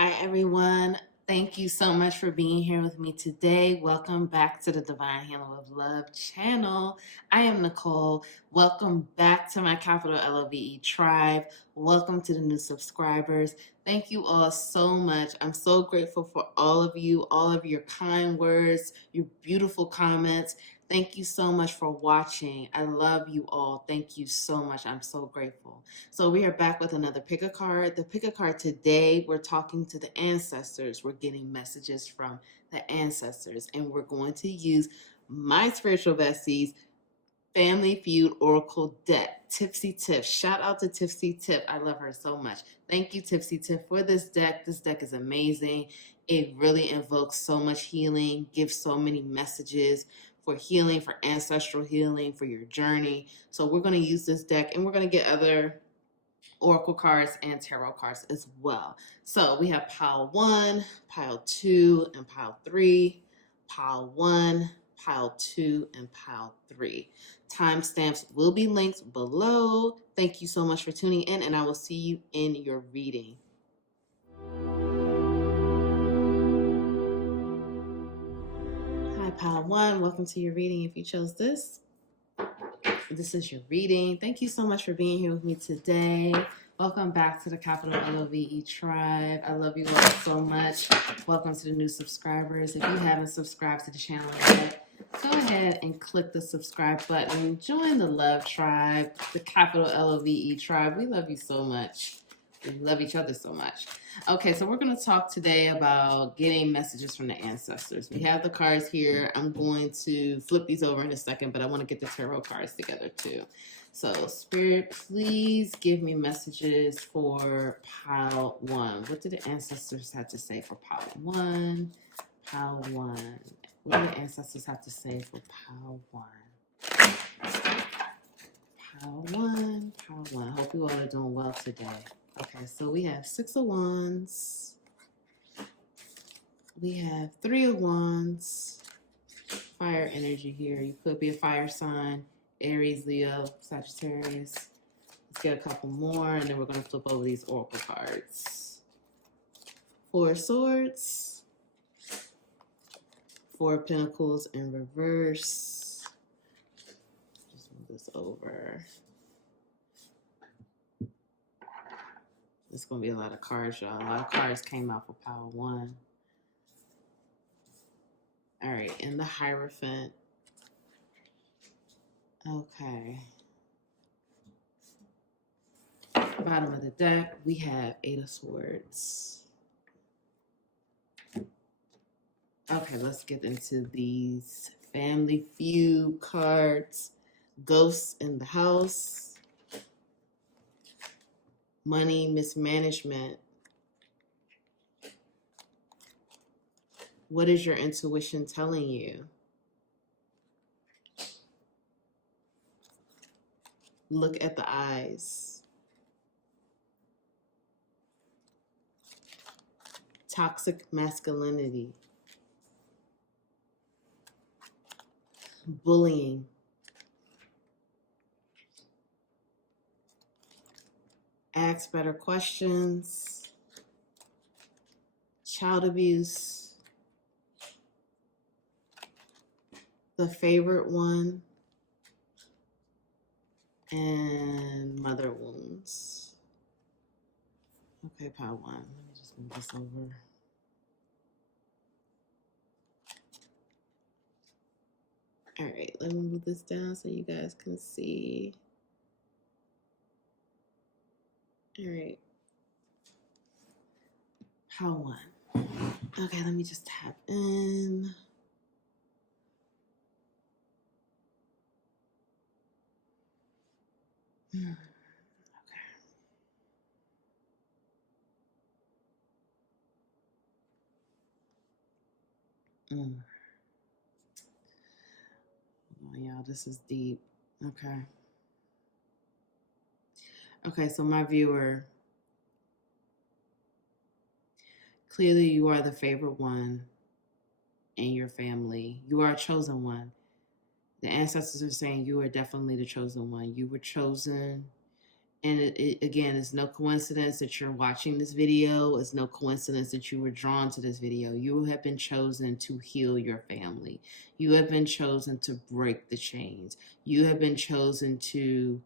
Hi, everyone. Thank you so much for being here with me today. Welcome back to the Divine Handle of Love channel. I am Nicole. Welcome back to my capital LOVE tribe. Welcome to the new subscribers. Thank you all so much. I'm so grateful for all of you, all of your kind words, your beautiful comments. Thank you so much for watching. I love you all. Thank you so much. I'm so grateful. So we are back with another pick a card. The pick a card today, we're talking to the ancestors. We're getting messages from the ancestors, and we're going to use my spiritual besties Family Feud Oracle deck, Tipsy Tiff. Shout out to Tipsy Tiff. I love her so much. Thank you, Tipsy Tiff, for this deck. This deck is amazing. It really invokes so much healing, gives so many messages for healing, for ancestral healing, for your journey. So we're going to use this deck, and we're going to get other oracle cards and tarot cards as well. So we have pile 1, pile 2, and pile 3. Pile 1, pile 2, and pile 3. Timestamps will be linked below. Thank you so much for tuning in, and I will see you in your reading. Hi, pile 1. Welcome to your reading if you chose this. This is your reading. Thank you so much for being here with me today. Welcome back to the Capital LOVE tribe. I love you all so much. Welcome to the new subscribers. If you haven't subscribed to the channel yet, go ahead and click the subscribe button. Join the love tribe, the Capital LOVE tribe. We love you so much. We love each other so much. Okay, so we're going to talk today about getting messages from the ancestors. We have the cards here. I'm going to flip these over in a second, but I want to get the tarot cards together too. So, Spirit, please give me messages for pile 1. What do the ancestors have to say for pile 1? Pile 1. What do the ancestors have to say for pile 1? Pile 1, pile 1. Hope you all are doing well today. Okay, so we have 6 of Wands. We have 3 of Wands. Fire energy here. You could be a fire sign. Aries, Leo, Sagittarius. Let's get a couple more, and then we're going to flip over these oracle cards. 4 of Swords. 4 of Pentacles in reverse. Just move this over. It's going to be a lot of cards, y'all. A lot of cards came out for pile 1. All right, and the Hierophant. Okay. Bottom of the deck, we have 8 of Swords. Okay, let's get into these Family Feud cards. Ghosts in the house. Money mismanagement. What is your intuition telling you? Look at the eyes. Toxic masculinity. Bullying. Ask better questions. Child abuse. The favorite one. And mother wounds. Okay, pile 1. Let me just move this over. All right, let me move this down so you guys can see. All right. Pile 1. Okay, let me just tap in. Okay. Oh, y'all, this is deep. Okay. Okay, so my viewer, clearly you are the favorite one in your family. You are a chosen one. The ancestors are saying you are definitely the chosen one. You were chosen. And again, it's no coincidence that you're watching this video. It's no coincidence that you were drawn to this video. You have been chosen to heal your family. You have been chosen to break the chains. You have been chosen to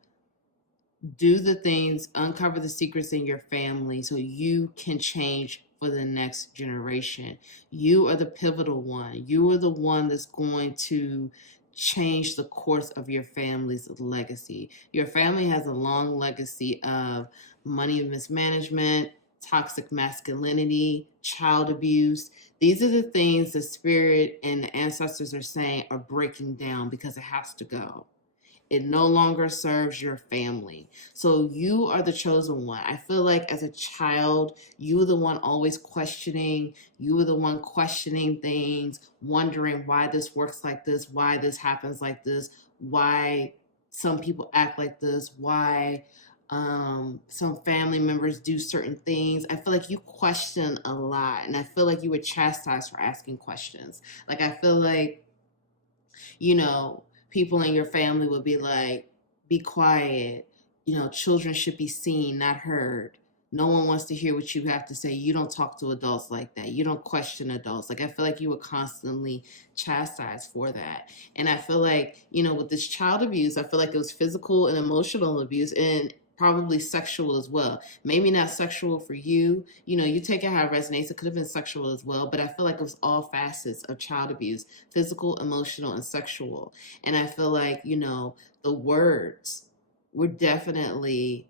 do the things, uncover the secrets in your family so you can change for the next generation. You are the pivotal one. You are the one that's going to change the course of your family's legacy. Your family has a long legacy of money mismanagement, toxic masculinity, child abuse. These are the things the spirit and the ancestors are saying are breaking down because it has to go. It no longer serves your family. So you are the chosen one. I feel like as a child, you were the one always questioning. You were the one questioning things, wondering why this works like this, why this happens like this, why some people act like this, why some family members do certain things. I feel like you question a lot. And I feel like you were chastised for asking questions. Like, I feel like, you know, people in your family would be like, be quiet. You know, children should be seen, not heard. No one wants to hear what you have to say. You don't talk to adults like that. You don't question adults. Like, I feel like you were constantly chastised for that. And I feel like, you know, with this child abuse, I feel like it was physical and emotional abuse and probably sexual as well. Maybe not sexual for you. You know, you take it how it resonates. It could have been sexual as well, but I feel like it was all facets of child abuse: physical, emotional, and sexual. And I feel like, you know, the words were definitely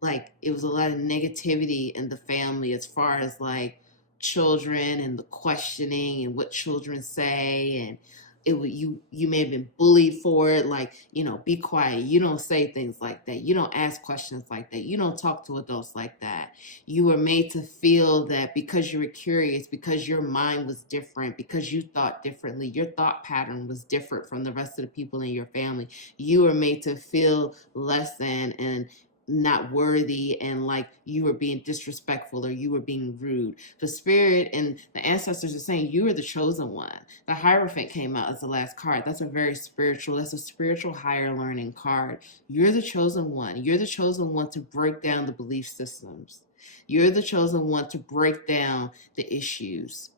like, it was a lot of negativity in the family as far as like children and the questioning and what children say. And you may have been bullied for it, like, you know, be quiet, you don't say things like that, you don't ask questions like that, you don't talk to adults like that. You were made to feel that because you were curious, because your mind was different, because you thought differently, your thought pattern was different from the rest of the people in your family, you were made to feel less than and not worthy, and like you were being disrespectful or you were being rude. The spirit and the ancestors are saying you are the chosen one. The Hierophant came out as the last card. That's a spiritual higher learning card. You're the chosen one. You're the chosen one to break down the belief systems. You're the chosen one to break down the issues,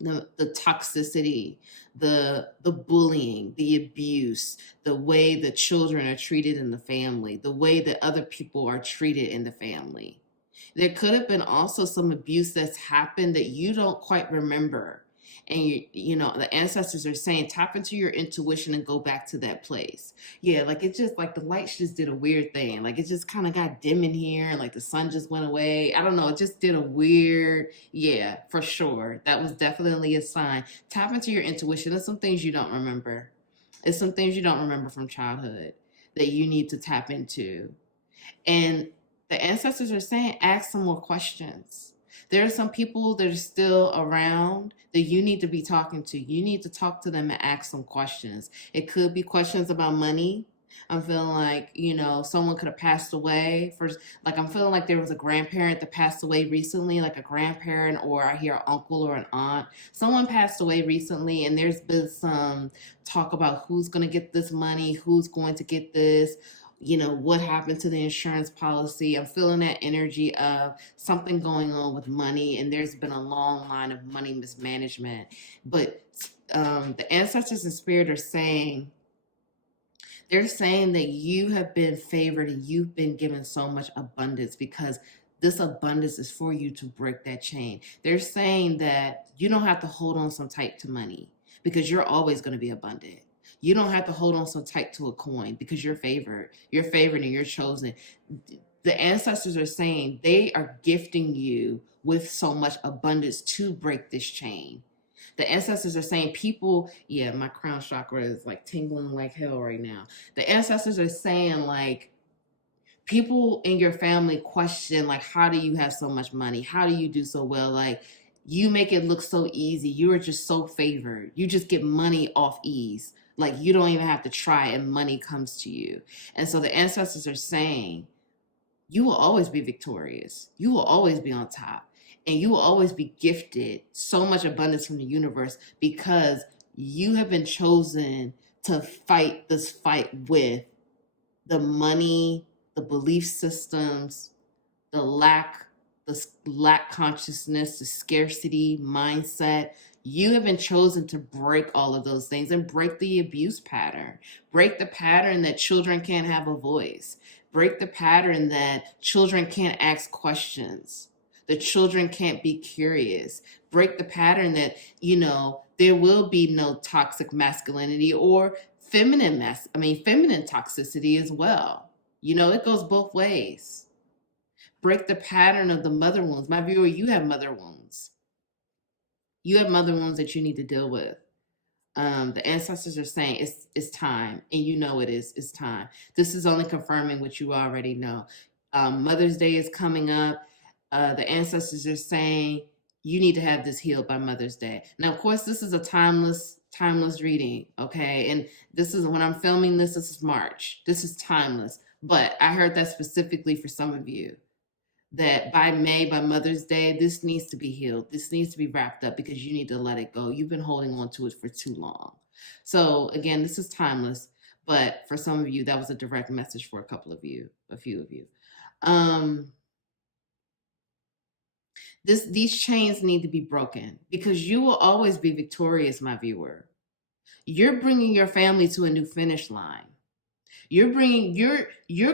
the toxicity, the bullying, the abuse, the way the children are treated in the family, the way that other people are treated in the family. There could have been also some abuse that's happened that you don't quite remember. And you know, the ancestors are saying tap into your intuition and go back to that place. Yeah, like it just like the lights just did a weird thing. Like it just kind of got dim in here, like the sun just went away. I don't know, it just did a weird, yeah, for sure. That was definitely a sign. Tap into your intuition. There's some things you don't remember. It's some things you don't remember from childhood that you need to tap into. And the ancestors are saying, ask some more questions. There are some people that are still around that you need to be talking to. You need to talk to them and ask some questions. It could be questions about money. I'm feeling like, you know, someone could have passed away. Like, I'm feeling like there was a grandparent that passed away recently, like a grandparent, or I hear an uncle or an aunt. Someone passed away recently, and there's been some talk about who's going to get this money, who's going to get this, you know, what happened to the insurance policy. I'm feeling that energy of something going on with money, and there's been a long line of money mismanagement. But the ancestors and spirit are saying, they're saying that you have been favored and you've been given so much abundance because this abundance is for you to break that chain. They're saying that you don't have to hold on so tight to money because you're always going to be abundant. You don't have to hold on so tight to a coin because you're favored. You're favored and you're chosen. The ancestors are saying they are gifting you with so much abundance to break this chain. The ancestors are saying people, yeah, my crown chakra is like tingling like hell right now. The ancestors are saying like people in your family question like, how do you have so much money? How do you do so well? Like, you make it look so easy. You are just so favored. You just get money off ease. Like, you don't even have to try and money comes to you. And so the ancestors are saying, you will always be victorious. You will always be on top. And you will always be gifted so much abundance from the universe because you have been chosen to fight this fight with the money, the belief systems, the lack, the lack consciousness, the scarcity mindset. You have been chosen to break all of those things and break the abuse pattern. Break the pattern that children can't have a voice. Break the pattern that children can't ask questions. The children can't be curious. Break the pattern that, there will be no toxic masculinity or feminine toxicity as well. It goes both ways. Break the pattern of the mother wounds. My viewer, you have mother wounds. You have mother wounds that you need to deal with. The ancestors are saying it's time, and it is. It's time. This is only confirming what you already know. Mother's Day is coming up. The ancestors are saying you need to have this healed by Mother's Day. Now, of course, this is a timeless reading, okay? And this is when I'm filming this. This is March. This is timeless. But I heard that specifically for some of you, that by May, by Mother's Day, this needs to be healed. This needs to be wrapped up because you need to let it go. You've been holding on to it for too long. So again, this is timeless, but for some of you, that was a direct message for a few of you. These chains need to be broken because you will always be victorious, my viewer. You're bringing your family to a new finish line. You're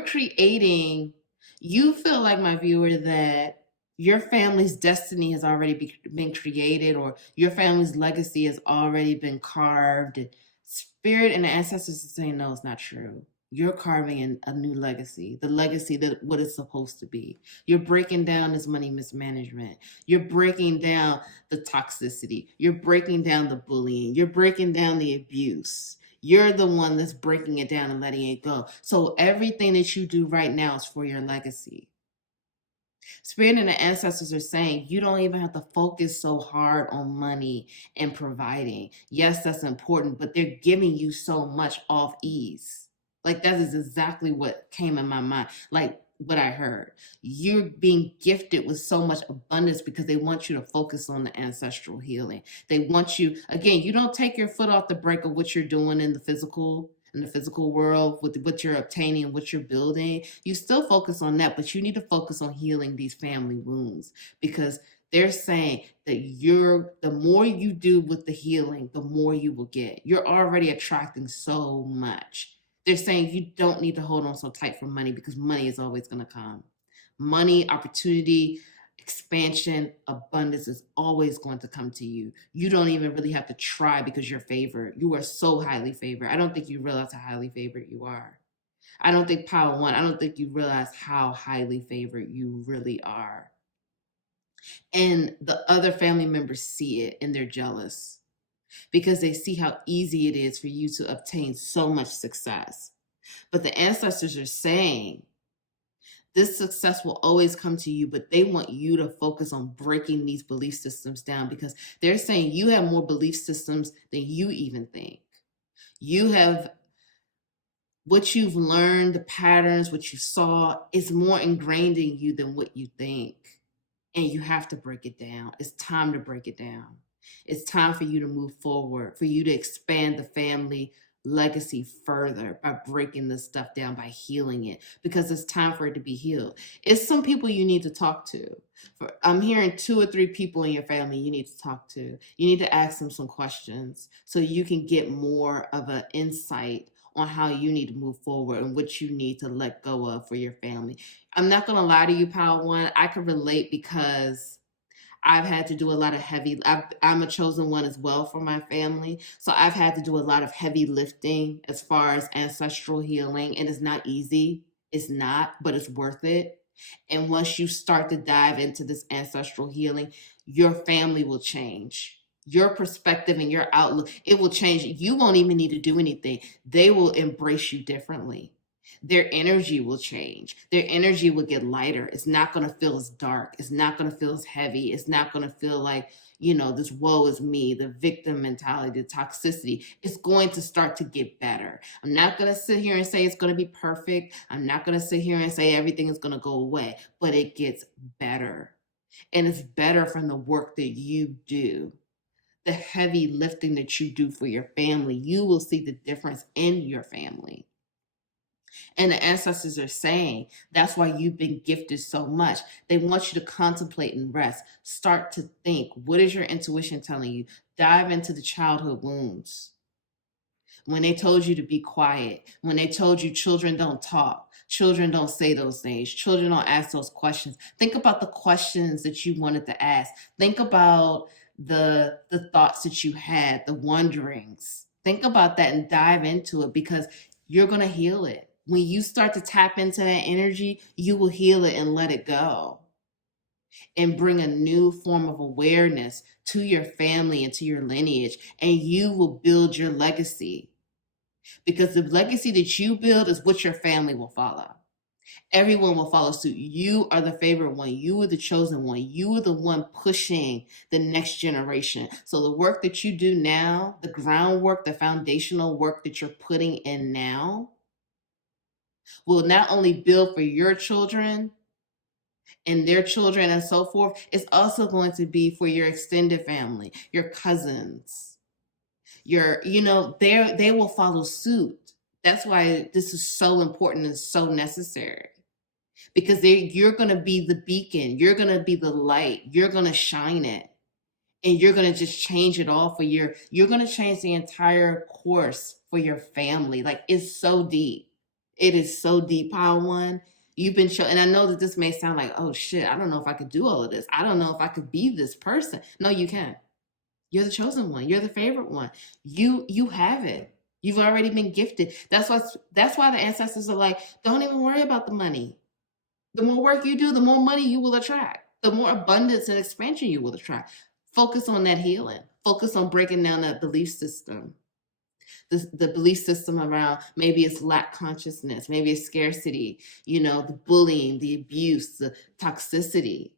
creating. You feel like, my viewer, that your family's destiny has already been created, or your family's legacy has already been carved. Spirit and the ancestors are saying, no, it's not true. You're carving a new legacy, the legacy that what it's supposed to be. You're breaking down this money mismanagement. You're breaking down the toxicity. You're breaking down the bullying. You're breaking down the abuse. You're the one that's breaking it down and letting it go. So everything that you do right now is for your legacy. Spirit and the ancestors are saying you don't even have to focus so hard on money and providing. Yes, that's important, but they're giving you so much off ease. Like, that is exactly what came in my mind. Like, what I heard. You're being gifted with so much abundance because they want you to focus on the ancestral healing. They want you, again, you don't take your foot off the brake of what you're doing in the physical world with what you're obtaining, what you're building. You still focus on that, but you need to focus on healing these family wounds, because they're saying that the more you do with the healing, the more you will get. You're already attracting so much. They're saying you don't need to hold on so tight for money because money is always going to come. Money, opportunity, expansion, abundance is always going to come to you. You don't even really have to try because you're favored. You are so highly favored. I don't think you realize how highly favored you are. I don't think you realize how highly favored you really are. And the other family members see it and they're jealous, because they see how easy it is for you to obtain so much success. But the ancestors are saying this success will always come to you, but they want you to focus on breaking these belief systems down, because they're saying you have more belief systems than you even think. You have what you've learned, the patterns, what you saw is more ingrained in you than what you think. And you have to break it down. It's time to break it down. It's time for you to move forward, for you to expand the family legacy further by breaking this stuff down, by healing it, because it's time for it to be healed. It's some people you need to talk to. I'm hearing 2 or 3 people in your family you need to talk to. You need to ask them some questions so you can get more of an insight on how you need to move forward and what you need to let go of for your family. I'm not going to lie to you, Power One. I can relate because I've had to do a lot of I'm a chosen one as well for my family. So I've had to do a lot of heavy lifting as far as ancestral healing. And it's not easy. It's not, but it's worth it. And once you start to dive into this ancestral healing, your family will change. Your perspective and your outlook, it will change. You won't even need to do anything. They will embrace you differently. Their energy will change. Their energy will get lighter. It's not going to feel as dark. It's not going to feel as heavy. It's not going to feel like, this woe is me, the victim mentality, the toxicity. It's going to start to get better. I'm not going to sit here and say it's going to be perfect. I'm not going to sit here and say everything is going to go away, but it gets better. And it's better from the work that you do. The heavy lifting that you do for your family, you will see the difference in your family. And the ancestors are saying that's why you've been gifted so much. They want you to contemplate and rest. Start to think. What is your intuition telling you? Dive into the childhood wounds. When they told you to be quiet, when they told you children don't talk, children don't say those things, children don't ask those questions. Think about the questions that you wanted to ask. Think about the thoughts that you had, the wonderings. Think about that and dive into it, because you're going to heal it. When you start to tap into that energy, you will heal it and let it go and bring a new form of awareness to your family and to your lineage, and you will build your legacy. Because the legacy that you build is what your family will follow. Everyone will follow suit. You are the favorite one. You are the chosen one. You are the one pushing the next generation. So the work that you do now, the groundwork, the foundational work that you're putting in now, will not only build for your children and their children and so forth, it's also going to be for your extended family, your cousins, they will follow suit. That's why this is so important and so necessary, because you're going to be the beacon, you're going to be the light, you're going to shine it, and you're going to just change it all you're going to change the entire course for your family. Like, it's so deep. It is so deep, Power One. You've been shown, and I know that this may sound like, oh shit, I don't know if I could do all of this. I don't know if I could be this person. No, you can. You're the chosen one. You're the favorite one. You have it. You've already been gifted. That's why the ancestors are like, don't even worry about the money. The more work you do, the more money you will attract. The more abundance and expansion you will attract. Focus on that healing. Focus on breaking down that belief system. The belief system around, maybe it's lack consciousness, maybe it's scarcity, the bullying, the abuse, the toxicity.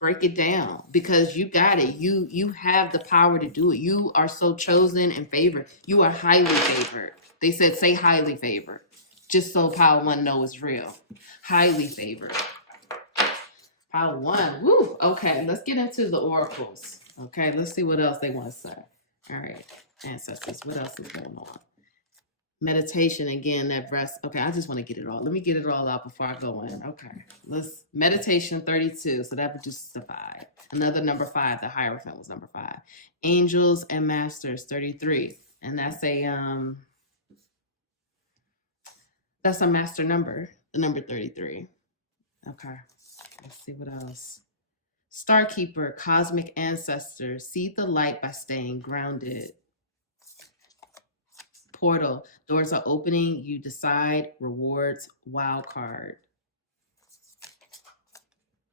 Break it down, because you got it. You have the power to do it. You are so chosen and favored. You are highly favored. They said, say highly favored, just so Power One know it's real. Highly favored. Power One. Woo. Okay, let's get into the oracles. Okay, let's see what else they want to say. All right, ancestors, what else is going on? Meditation, again, that rest. Okay, I just want to get it all. Let me get it all out before I go in. Okay, let's meditation 32. So that produces a 5. Another number 5. The Hierophant was number 5. Angels and Masters 33, and that's a master number. The number 33. Okay, let's see what else. Starkeeper, Cosmic Ancestor, see the light by staying grounded. Portal, doors are opening, you decide, rewards, wild card.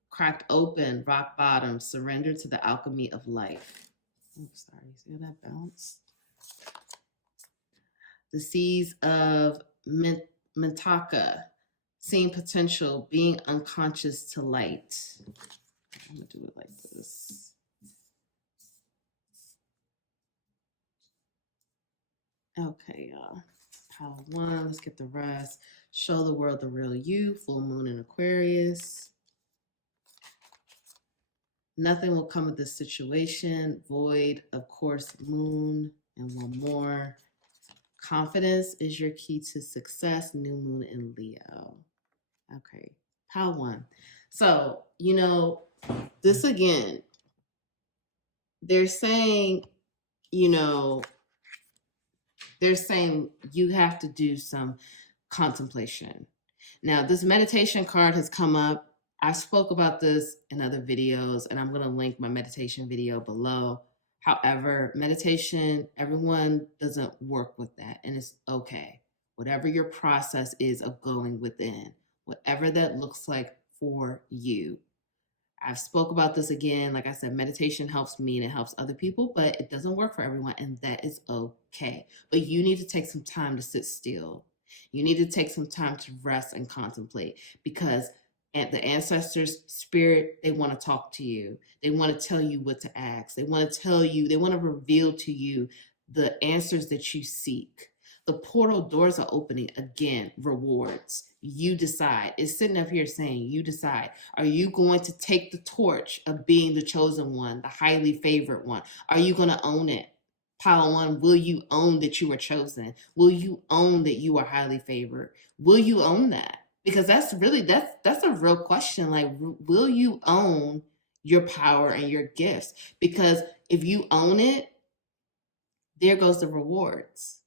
Cracked open, rock bottom, surrender to the alchemy of life. Oops, sorry, see that bounce? The seas of Mintaka, seeing potential, being unconscious to light. I'm gonna do it like this. Okay, y'all. Power One, let's get the rest. Show the world the real you. Full moon in Aquarius. Nothing will come of this situation. Void, of course, moon, and one more. Confidence is your key to success. New moon in Leo. Okay, Power One. So, this again, they're saying, you have to do some contemplation. Now, this meditation card has come up. I spoke about this in other videos, and I'm going to link my meditation video below. However, meditation, everyone doesn't work with that, and it's okay. Whatever your process is of going within, whatever that looks like for you. I've spoke about this again. Like I said, meditation helps me and it helps other people, but it doesn't work for everyone, and that is okay. But you need to take some time to sit still. You need to take some time to rest and contemplate, because the ancestors' spirit, they want to talk to you. They want to tell you what to ask. They want to reveal to you the answers that you seek. The portal doors are opening again, rewards. You decide. It's sitting up here saying, you decide. Are you going to take the torch of being the chosen one, the highly favored one? Are you going to own it? Pile one, will you own that you are chosen? Will you own that you are highly favored? Will you own that? Because that's a real question. Like, will you own your power and your gifts? Because if you own it, there goes the rewards.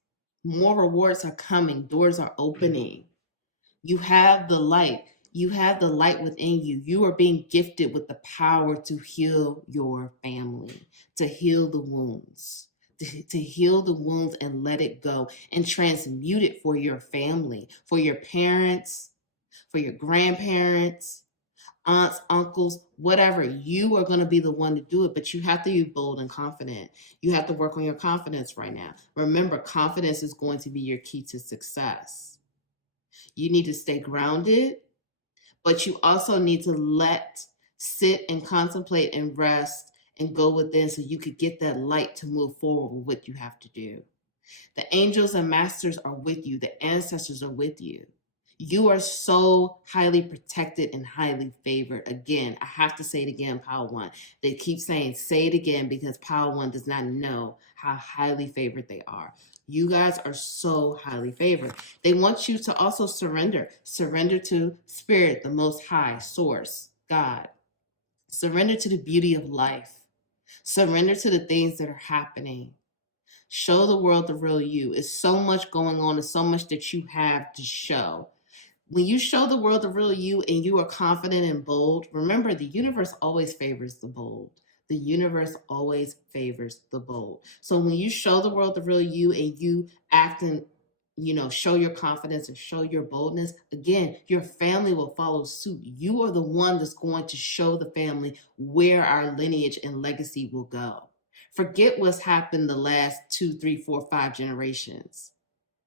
More rewards are coming. Doors are opening. You have the light. You have the light within you. You are being gifted with the power to heal your family, to heal the wounds, to heal the wounds and let it go and transmute it for your family, for your parents, for your grandparents, aunts, uncles, whatever. You are going to be the one to do it, but you have to be bold and confident. You have to work on your confidence right now. Remember, confidence is going to be your key to success. You need to stay grounded, but you also need to sit and contemplate and rest and go within so you could get that light to move forward with what you have to do. The angels and masters are with you. The ancestors are with you. You are so highly protected and highly favored. Again, I have to say it again, Power One. They keep saying, say it again, because Power One does not know how highly favored they are. You guys are so highly favored. They want you to also surrender. Surrender to Spirit, the Most High, Source, God. Surrender to the beauty of life. Surrender to the things that are happening. Show the world the real you. It's so much going on. It's so much that you have to show. When you show the world the real you and you are confident and bold, remember, the universe always favors the bold. The universe always favors the bold. So when you show the world the real you and you act and, show your confidence and show your boldness, again, your family will follow suit. You are the one that's going to show the family where our lineage and legacy will go. Forget what's happened the last 2, 3, 4, 5 generations.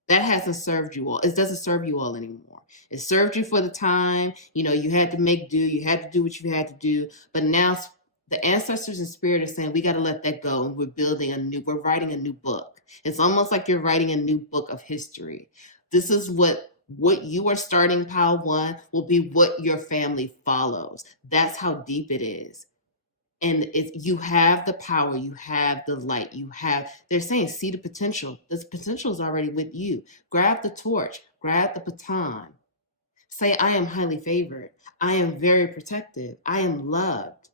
That hasn't served you all. It doesn't serve you all anymore. It served you for the time. You had to make do. You had to do what you had to do. But now the ancestors and spirit are saying, we got to let that go. And we're writing a new book. It's almost like you're writing a new book of history. This is what you are starting, Power One, will be what your family follows. That's how deep it is. And you have the power, you have the light, they're saying, see the potential. This potential is already with you. Grab the torch, grab the baton. Say, I am highly favored. I am very protected. I am loved.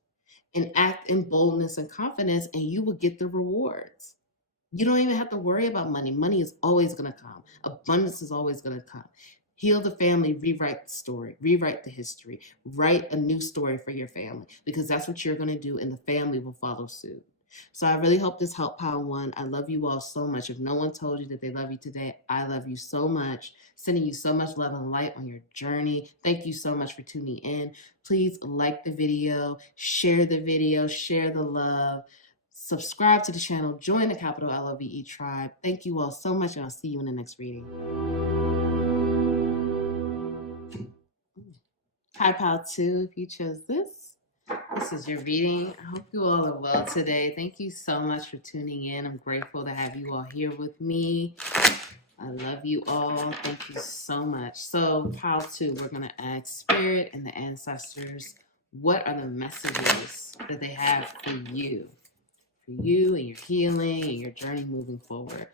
And act in boldness and confidence, and you will get the rewards. You don't even have to worry about money. Money is always going to come. Abundance is always going to come. Heal the family, rewrite the story, rewrite the history, write a new story for your family, because that's what you're going to do, and the family will follow suit. So I really hope this helped, Power One. I love you all so much. If no one told you that they love you today, I love you so much. Sending you so much love and light on your journey. Thank you so much for tuning in. Please like the video, share the love. Subscribe to the channel, join the capital LOVE tribe. Thank you all so much, and I'll see you in the next reading. Hi, Pal 2, if you chose this is your reading. I hope you all are well today. Thank you so much for tuning in. I'm grateful to have you all here with me. I love you all. Thank you so much. So, Pal 2, we're going to ask Spirit and the ancestors, what are the messages that they have for you and your healing and your journey moving forward?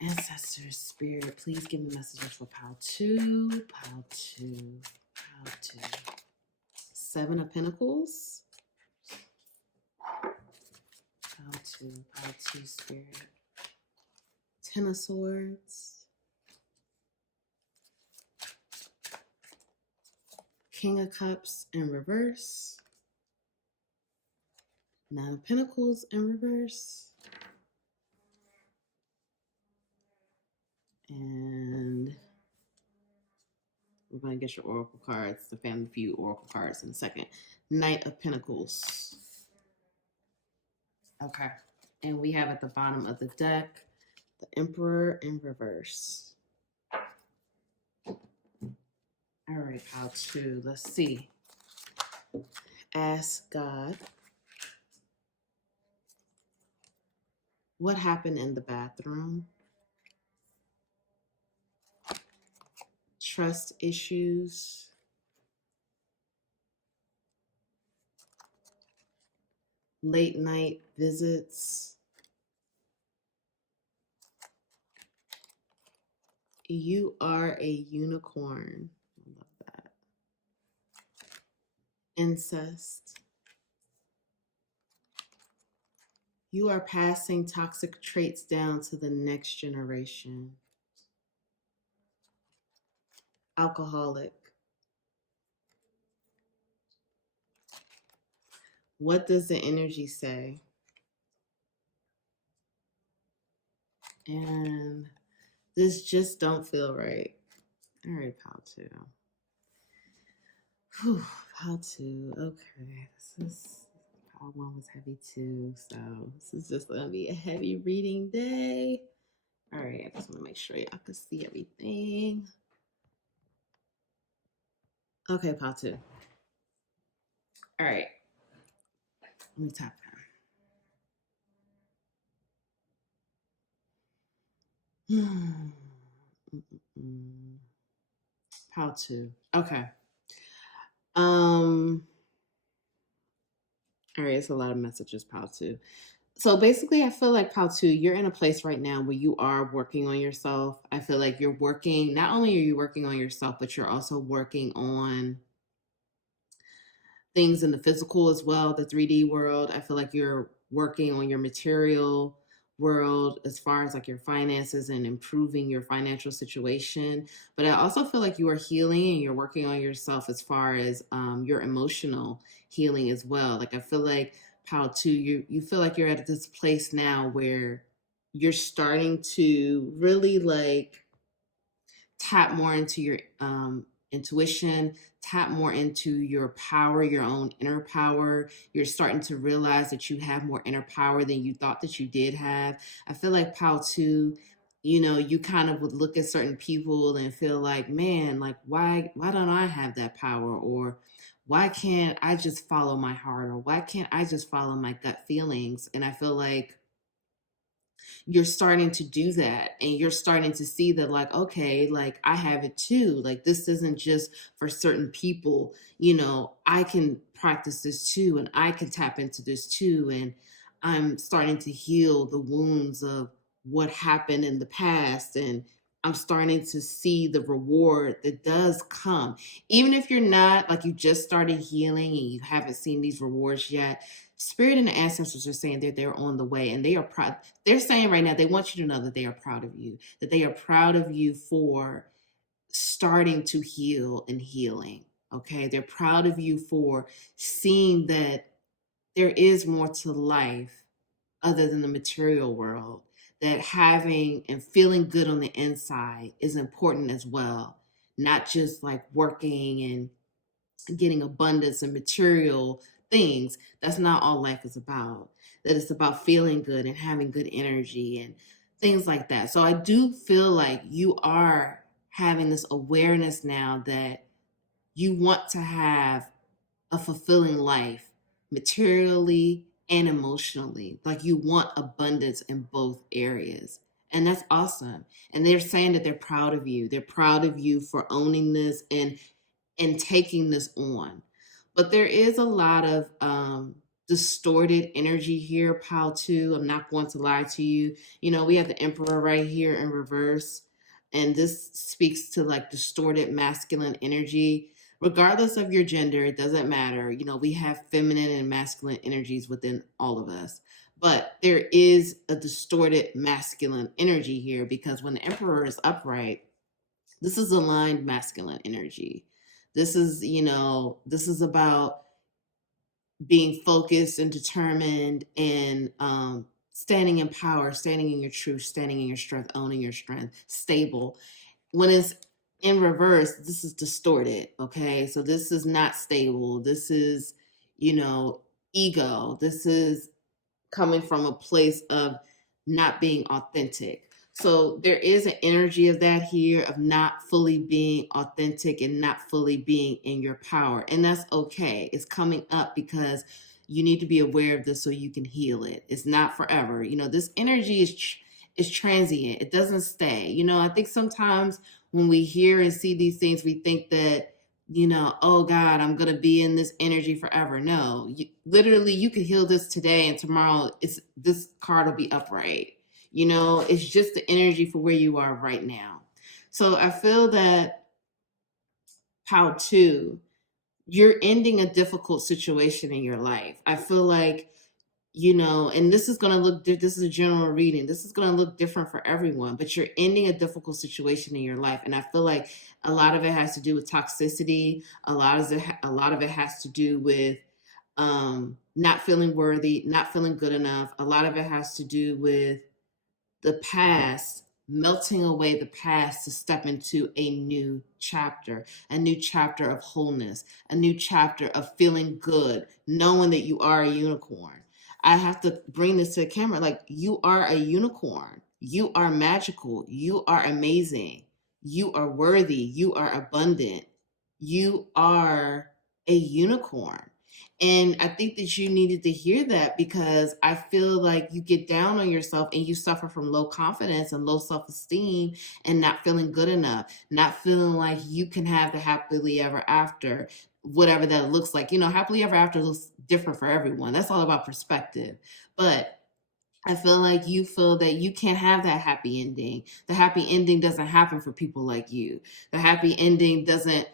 Ancestors, Spirit, please give me messages for Pal 2, Pal 2, Pal 2. 7 of Pentacles. Pal 2, Spirit. 10 of Swords. King of Cups in reverse. 9 of Pentacles in reverse. And we're going to get your oracle cards, the Family Feud oracle cards in a second. Knight of Pentacles. Okay. And we have at the bottom of the deck, the Emperor in reverse. All right, Pal 2. Let's see. Ask God, what happened in the bathroom? Trust issues. Late night visits. You are a unicorn. I love that. Incest. You are passing toxic traits down to the next generation. Alcoholic. What does the energy say? And this just don't feel right. All right, pile two. Whew, pile two. Okay, this is pile one was heavy too, so this is just gonna be a heavy reading day. All right, I just want to make sure y'all can see everything. Okay, pile two. All right, let me tap down. Pile two. Okay. All right, it's a lot of messages, pile two. So basically, I feel like pile two, you're in a place right now where you are working on yourself. I feel like you're working, not only are you working on yourself, but you're also working on things in the physical as well, the 3D world. I feel like you're working on your material world as far as like your finances and improving your financial situation. But I also feel like you are healing and you're working on yourself as far as your emotional healing as well. Like I feel like pile two, you feel like you're at this place now where you're starting to really like tap more into your intuition, tap more into your power, your own inner power. You're starting to realize that you have more inner power than you thought that you did have. I feel like pile two, you know, you kind of would look at certain people and feel like, man, like why don't I have that power? Or why can't I just follow my heart? Or why can't I just follow my gut feelings? And I feel like you're starting to do that and you're starting to see that like, okay, like I have it too. Like this isn't just for certain people, you know, I can practice this too and I can tap into this too. And I'm starting to heal the wounds of what happened in the past, and I'm starting to see the reward that does come. Even if you're not like you just started healing and you haven't seen these rewards yet, Spirit and the ancestors are saying that they're on the way and they are proud. They're saying right now, they want you to know that they are proud of you, that they are proud of you for starting to heal and healing. Okay. They're proud of you for seeing that there is more to life other than the material world, that having and feeling good on the inside is important as well. Not just like working and getting abundance and material things. That's not all life is about. That it's about feeling good and having good energy and things like that. So I do feel like you are having this awareness now that you want to have a fulfilling life materially and emotionally. Like you want abundance in both areas. And that's awesome. And they're saying that they're proud of you. They're proud of you for owning this and taking this on. But there is a lot of distorted energy here, pile two. I'm not going to lie to you. You know, we have the Emperor right here in reverse, and this speaks to like distorted masculine energy. Regardless of your gender, it doesn't matter. You know, we have feminine and masculine energies within all of us. But there is a distorted masculine energy here because when the Emperor is upright, this is aligned masculine energy. This is, you know, this is about being focused and determined and standing in power, standing in your truth, standing in your strength, owning your strength, stable. When it's in reverse, this is distorted. Okay. So this is not stable. This is, you know, ego. This is coming from a place of not being authentic. So there is an energy of that here of not fully being authentic and not fully being in your power. And that's okay. It's coming up because you need to be aware of this so you can heal it. It's not forever. You know, this energy is transient. It doesn't stay. You know, I think sometimes when we hear and see these things, we think that, you know, oh God, I'm going to be in this energy forever. No, literally you could heal this today and tomorrow this card will be upright. You know, it's just the energy for where you are right now. So I feel that Pile 2, you're ending a difficult situation in your life. I feel like, and this is going to look, this is a general reading. This is going to look different for everyone, but you're ending a difficult situation in your life. And I feel like a lot of it has to do with toxicity. A lot of it has to do with not feeling worthy, not feeling good enough. A lot of it has to do with the past, melting away the past to step into a new chapter of wholeness, a new chapter of feeling good, knowing that you are a unicorn. I have to bring this to the camera. Like, you are a unicorn. You are magical. You are amazing. You are worthy. You are abundant. You are a unicorn. And I think that you needed to hear that, because I feel like you get down on yourself and you suffer from low confidence and low self-esteem and not feeling good enough, not feeling like you can have the happily ever after, whatever that looks like. Happily ever after looks different for everyone. That's all about perspective. But I feel like you feel that you can't have that happy ending. The happy ending doesn't happen for people like you. The happy ending doesn't,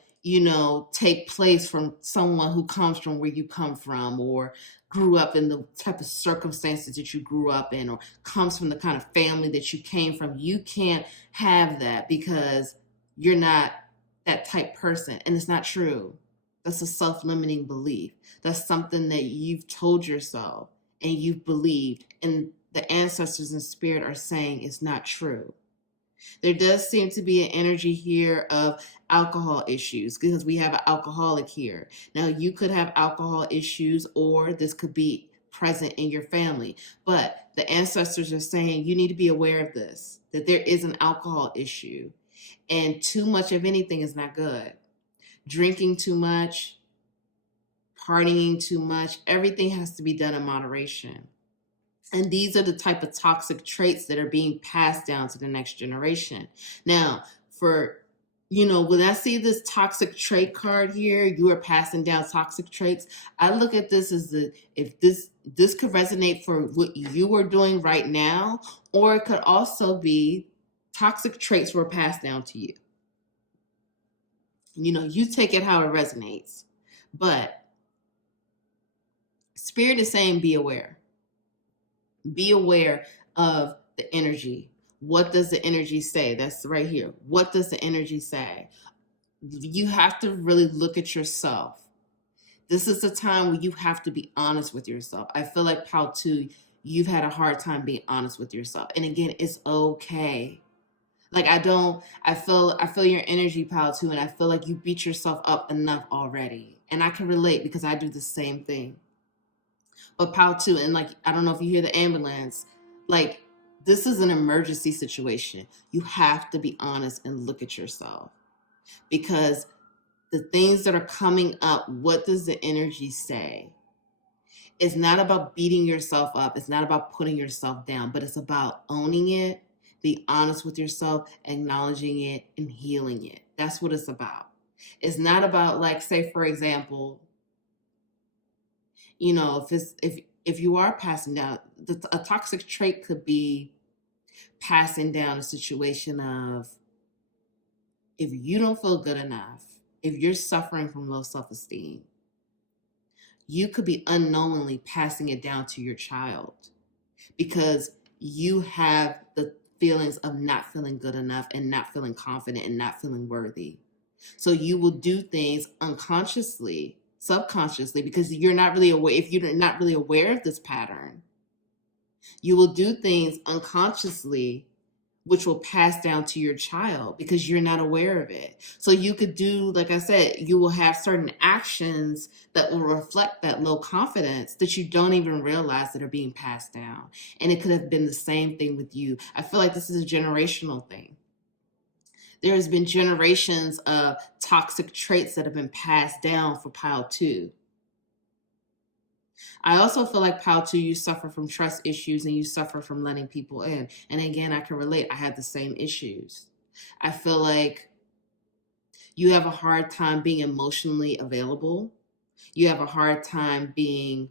take place from someone who comes from where you come from, or grew up in the type of circumstances that you grew up in, or comes from the kind of family that you came from. You can't have that because you're not that type person. And it's not true. That's a self-limiting belief. That's something that you've told yourself and you've believed, and the ancestors and spirit are saying it's not true. There does seem to be an energy here of alcohol issues, because we have an alcoholic here. Now, you could have alcohol issues, or this could be present in your family, but the ancestors are saying you need to be aware of this, that there is an alcohol issue, and too much of anything is not good. Drinking too much, partying too much, everything has to be done in moderation. And these are the type of toxic traits that are being passed down to the next generation. Now, when I see this toxic trait card here, you are passing down toxic traits. I look at this as if this could resonate for what you are doing right now, or it could also be toxic traits were passed down to you. You take it how it resonates. But Spirit is saying be aware. Be aware of the energy. What does the energy say? That's right here. What does the energy say? You have to really look at yourself. This is the time where you have to be honest with yourself. I feel like Pal 2, you've had a hard time being honest with yourself. And again, it's okay. Like, I feel your energy, Pal 2, and I feel like you beat yourself up enough already. And I can relate, because I do the same thing. But Pal 2, and like, I don't know if you hear the ambulance, like, this is an emergency situation. You have to be honest and look at yourself, because the things that are coming up, what does the energy say? It's not about beating yourself up. It's not about putting yourself down, but it's about owning it, be honest with yourself, acknowledging it, and healing it. That's what it's about. It's not about, like, say, for example, if you are passing down, a toxic trait could be passing down a situation of, if you don't feel good enough, if you're suffering from low self-esteem, you could be unknowingly passing it down to your child, because you have the feelings of not feeling good enough and not feeling confident and not feeling worthy. So you will do things unconsciously, subconsciously, because you're not really aware. If you're not really aware of this pattern, you will do things unconsciously, which will pass down to your child, because you're not aware of it. So you could do, like I said, you will have certain actions that will reflect that low confidence that you don't even realize that are being passed down. And it could have been the same thing with you. I feel like this is a generational thing. There has been generations of toxic traits that have been passed down for Pile 2. I also feel like Pile 2, you suffer from trust issues and you suffer from letting people in. And again, I can relate. I had the same issues. I feel like you have a hard time being emotionally available. You have a hard time being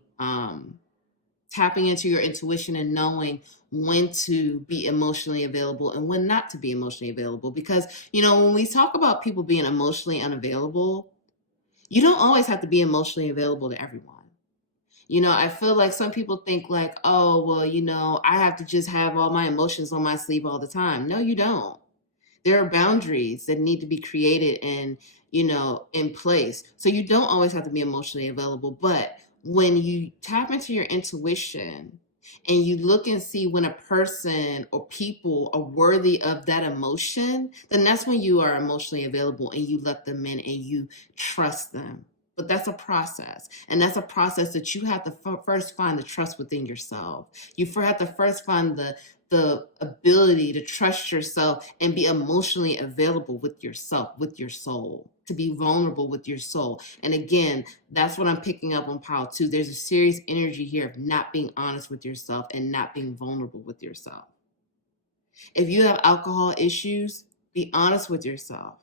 tapping into your intuition and knowing when to be emotionally available and when not to be emotionally available. Because, when we talk about people being emotionally unavailable, you don't always have to be emotionally available to everyone. I feel like some people think like, oh, well, I have to just have all my emotions on my sleeve all the time. No, you don't. There are boundaries that need to be created and, in place. So you don't always have to be emotionally available. But when you tap into your intuition and you look and see when a person or people are worthy of that emotion, then that's when you are emotionally available and you let them in and you trust them. But that's a process. And that's a process that you have to first find the trust within yourself. You have to first find the ability to trust yourself and be emotionally available with yourself, with your soul, to be vulnerable with your soul. And again, that's what I'm picking up on pile 2. There's a serious energy here of not being honest with yourself and not being vulnerable with yourself. If you have alcohol issues, be honest with yourself.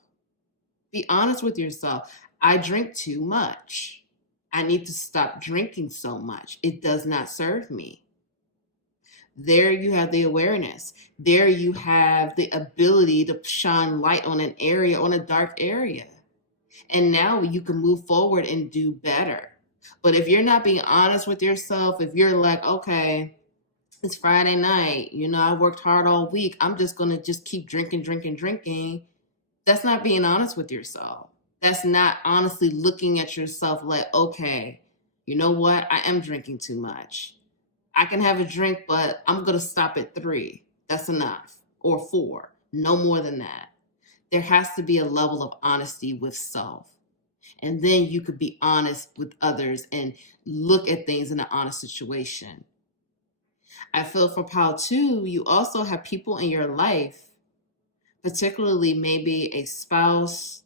Be honest with yourself. I drink too much. I need to stop drinking so much. It does not serve me. There you have the awareness. There you have the ability to shine light on an area, on a dark area. And now you can move forward and do better. But if you're not being honest with yourself, if you're like, okay, it's Friday night, I worked hard all week, I'm just going to just keep drinking, that's not being honest with yourself. That's not honestly looking at yourself like, okay, you know what? I am drinking too much. I can have a drink, but I'm going to stop at 3. That's enough. Or 4. No more than that. There has to be a level of honesty with self. And then you could be honest with others and look at things in an honest situation. I feel for pile 2, you also have people in your life, particularly maybe a spouse,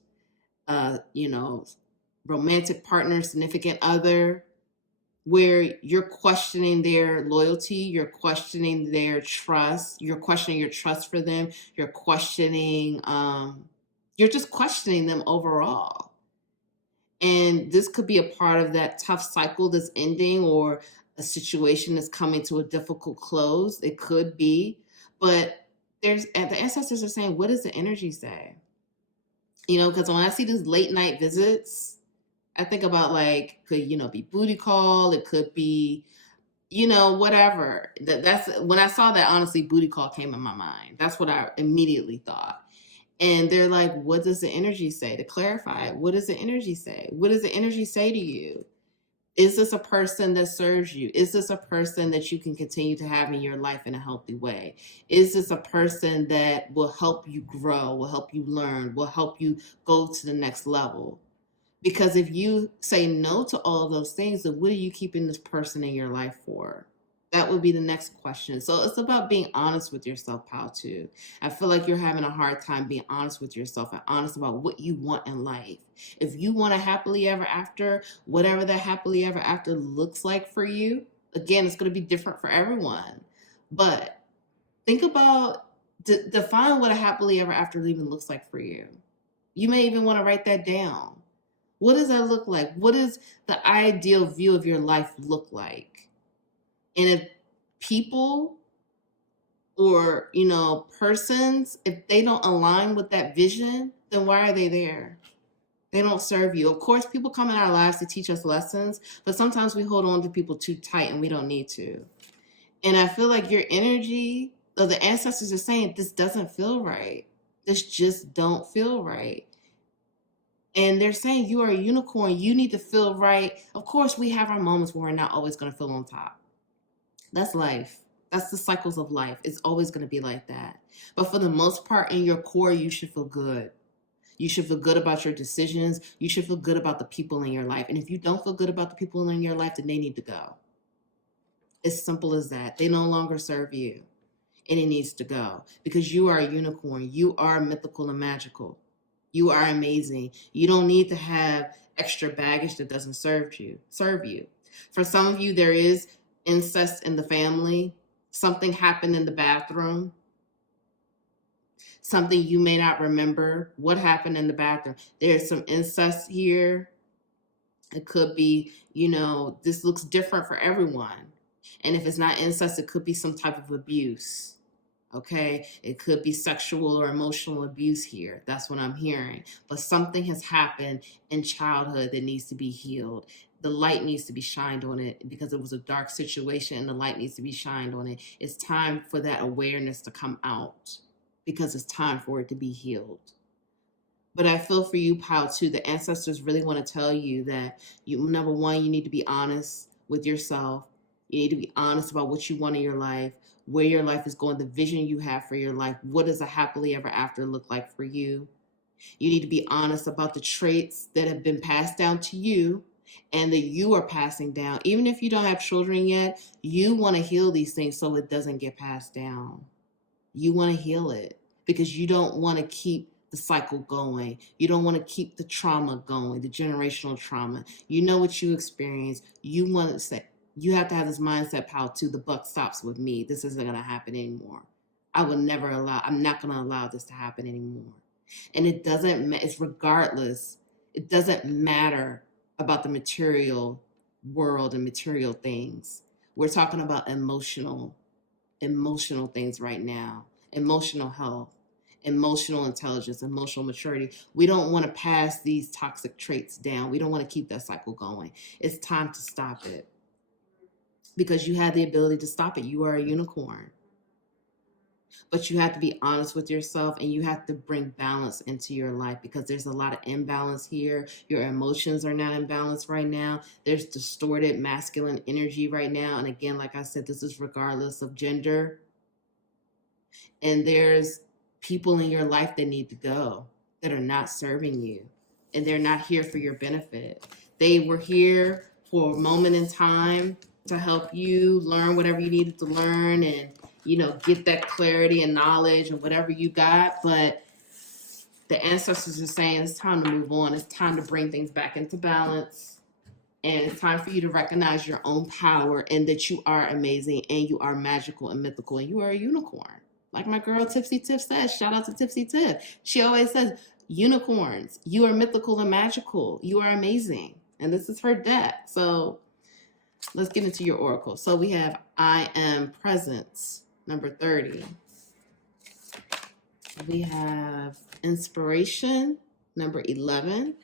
romantic partner, significant other, where you're questioning their loyalty, you're questioning their trust, you're questioning your trust for them, you're just questioning them overall. And this could be a part of that tough cycle that's ending or a situation that's coming to a difficult close. It could be, but the ancestors are saying, what does the energy say? Because when I see these late night visits, I think about could, be booty call. It could be, whatever. That's when I saw that, honestly, booty call came in my mind. That's what I immediately thought. And they're like, what does the energy say? To clarify it, what does the energy say? What does the energy say to you? Is this a person that serves you? Is this a person that you can continue to have in your life in a healthy way? Is this a person that will help you grow, will help you learn, will help you go to the next level? Because if you say no to all of those things, then what are you keeping this person in your life for? That would be the next question. So it's about being honest with yourself, pal, too. I feel like you're having a hard time being honest with yourself and honest about what you want in life. If you want a happily ever after, whatever that happily ever after looks like for you, again, it's going to be different for everyone. But think about, define what a happily ever after even looks like for you. You may even want to write that down. What does that look like? What does the ideal view of your life look like? And if people or, persons, if they don't align with that vision, then why are they there? They don't serve you. Of course, people come in our lives to teach us lessons, but sometimes we hold on to people too tight and we don't need to. And I feel like your energy, though the ancestors are saying, this doesn't feel right. This just don't feel right. And they're saying you are a unicorn. You need to feel right. Of course, we have our moments where we're not always going to feel on top. That's life. That's the cycles of life. It's always going to be like that. But for the most part, in your core, you should feel good. You should feel good about your decisions. You should feel good about the people in your life. And if you don't feel good about the people in your life, then they need to go. It's simple as that. They no longer serve you. And it needs to go. Because you are a unicorn. You are mythical and magical. You are amazing. You don't need to have extra baggage that doesn't serve you. For some of you, there is incest in the family. Something happened in the bathroom. Something you may not remember. What happened in the bathroom? There's some incest here. It could be, this looks different for everyone. And if it's not incest, it could be some type of abuse. Okay, it could be sexual or emotional abuse here. That's what I'm hearing. But something has happened in childhood that needs to be healed. The light needs to be shined on it because it was a dark situation, and the light needs to be shined on it. It's time for that awareness to come out because it's time for it to be healed. But I feel for you, Pal, too. The ancestors really want to tell you that number one, you need to be honest with yourself. You need to be honest about what you want in your life, where your life is going, the vision you have for your life. What does a happily ever after look like for you? You need to be honest about the traits that have been passed down to you and that you are passing down. Even if you don't have children yet, you want to heal these things so it doesn't get passed down. You want to heal it because you don't want to keep the cycle going. You don't want to keep the trauma going, the generational trauma. You know what you experience. You want to say, you have to have this mindset, Pal, too. The buck stops with me. This isn't going to happen anymore. I'm not going to allow this to happen anymore. And it doesn't, it's regardless. It doesn't matter about the material world and material things. We're talking about emotional things right now, emotional health, emotional intelligence, emotional maturity. We don't want to pass these toxic traits down. We don't want to keep that cycle going. It's time to stop it because you have the ability to stop it. You are a unicorn. But you have to be honest with yourself and you have to bring balance into your life because there's a lot of imbalance here. Your emotions are not in balance right now. There's distorted masculine energy right now. And again, like I said, this is regardless of gender. And there's people in your life that need to go that are not serving you and they're not here for your benefit. They were here for a moment in time to help you learn whatever you needed to learn and, get that clarity and knowledge and whatever you got. But the ancestors are saying it's time to move on. It's time to bring things back into balance. And it's time for you to recognize your own power and that you are amazing and you are magical and mythical and you are a unicorn. Like my girl Tipsy Tip says, shout out to Tipsy Tip. She always says, unicorns, you are mythical and magical. You are amazing. And this is her deck. So let's get into your oracle. So we have I am presence, number 30. We have inspiration, number 11.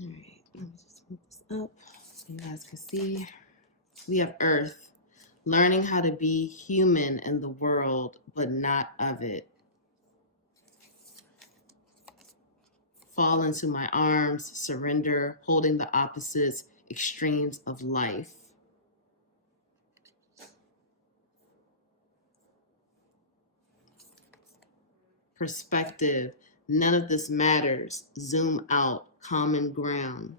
All right, let me just move this up so you guys can see. We have earth, learning how to be human in the world, but not of it. Fall into my arms, surrender, holding the opposites, extremes of life. Perspective, none of this matters. Zoom out, common ground.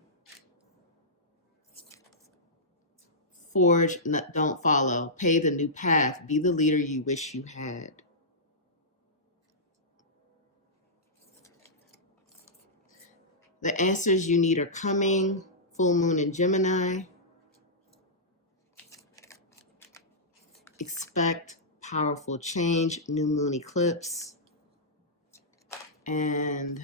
Forge, don't follow. Pave the new path. Be the leader you wish you had. The answers you need are coming. Full moon in Gemini. Expect powerful change. New moon eclipse. And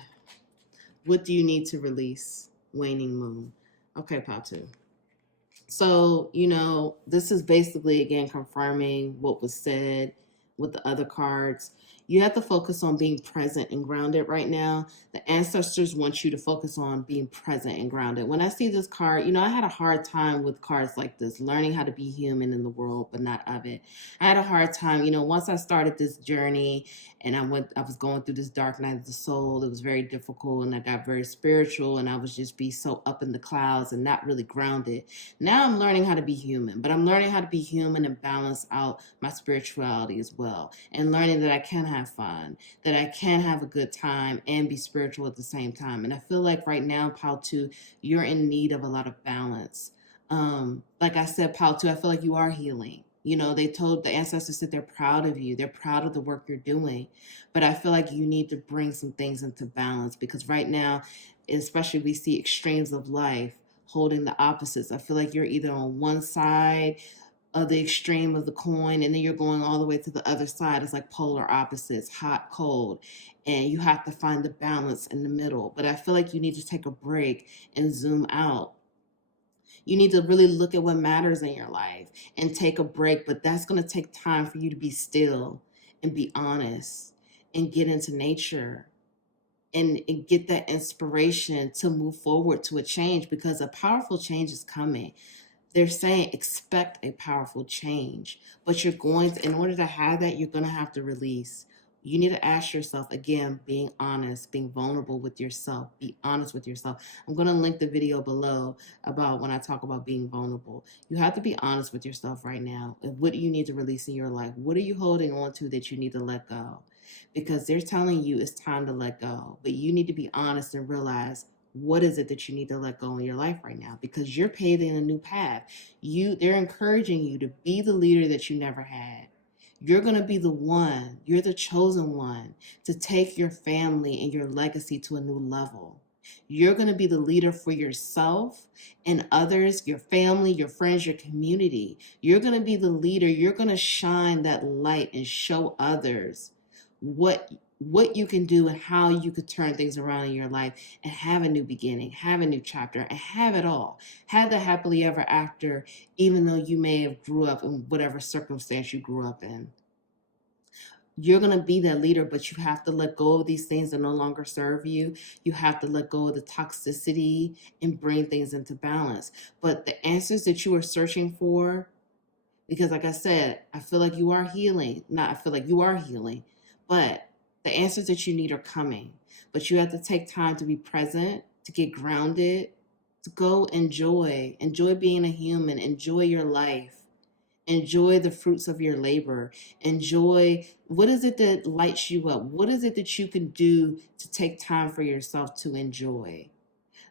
what do you need to release? Waning moon. Okay, Patu. So, this is basically, again, confirming what was said with the other cards. You have to focus on being present and grounded right now. The ancestors want you to focus on being present and grounded. When I see this card, I had a hard time with cards like this, learning how to be human in the world, but not of it. I had a hard time, once I started this journey and I was going through this dark night of the soul. It was very difficult and I got very spiritual and I was just be so up in the clouds and not really grounded. Now I'm learning how to be human, but I'm learning how to be human and balance out my spirituality as well. And learning that I can have fun, that I can have a good time and be spiritual at the same time. And I feel like right now, Pautu, you're in need of a lot of balance. Like I said, Pautu, I feel like you are healing. They told the ancestors that they're proud of you. They're proud of the work you're doing. But I feel like you need to bring some things into balance because right now, especially we see extremes of life holding the opposites. I feel like you're either on one side of the extreme of the coin and then you're going all the way to the other side. It's like polar opposites, hot, cold. And you have to find the balance in the middle. But I feel like you need to take a break and zoom out. You need to really look at what matters in your life and take a break. But that's going to take time for you to be still and be honest and get into nature and get that inspiration to move forward to a change, because a powerful change is coming. They're saying expect a powerful change, but you're going to, in order to have that, you're going to have to release. You need to ask yourself, again, being honest, being vulnerable with yourself. Be honest with yourself. I'm going to link the video below about when I talk about being vulnerable. You have to be honest with yourself right now. What do you need to release in your life? What are you holding on to that you need to let go? Because they're telling you it's time to let go, but you need to be honest and realize, what is it that you need to let go in your life right now? Because you're paving a new path. They're encouraging you to be the leader that you never had. You're going to be the one, you're the chosen one to take your family and your legacy to a new level. You're going to be the leader for yourself and others, your family, your friends, your community. You're going to be the leader. You're going to shine that light and show others what you can do and how you could turn things around in your life and have a new beginning, have a new chapter, and have it all. Have the happily ever after, even though you may have grew up in whatever circumstance you grew up in. You're going to be that leader, but you have to let go of these things that no longer serve you. You have to let go of the toxicity and bring things into balance. But the answers that you are searching for, because like I said, I feel like you are healing. Not I feel like you are healing, but the answers that you need are coming. But you have to take time to be present, to get grounded, to go enjoy being a human, enjoy your life. Enjoy the fruits of your labor. Enjoy, what is it that lights you up? What is it that you can do to take time for yourself to enjoy?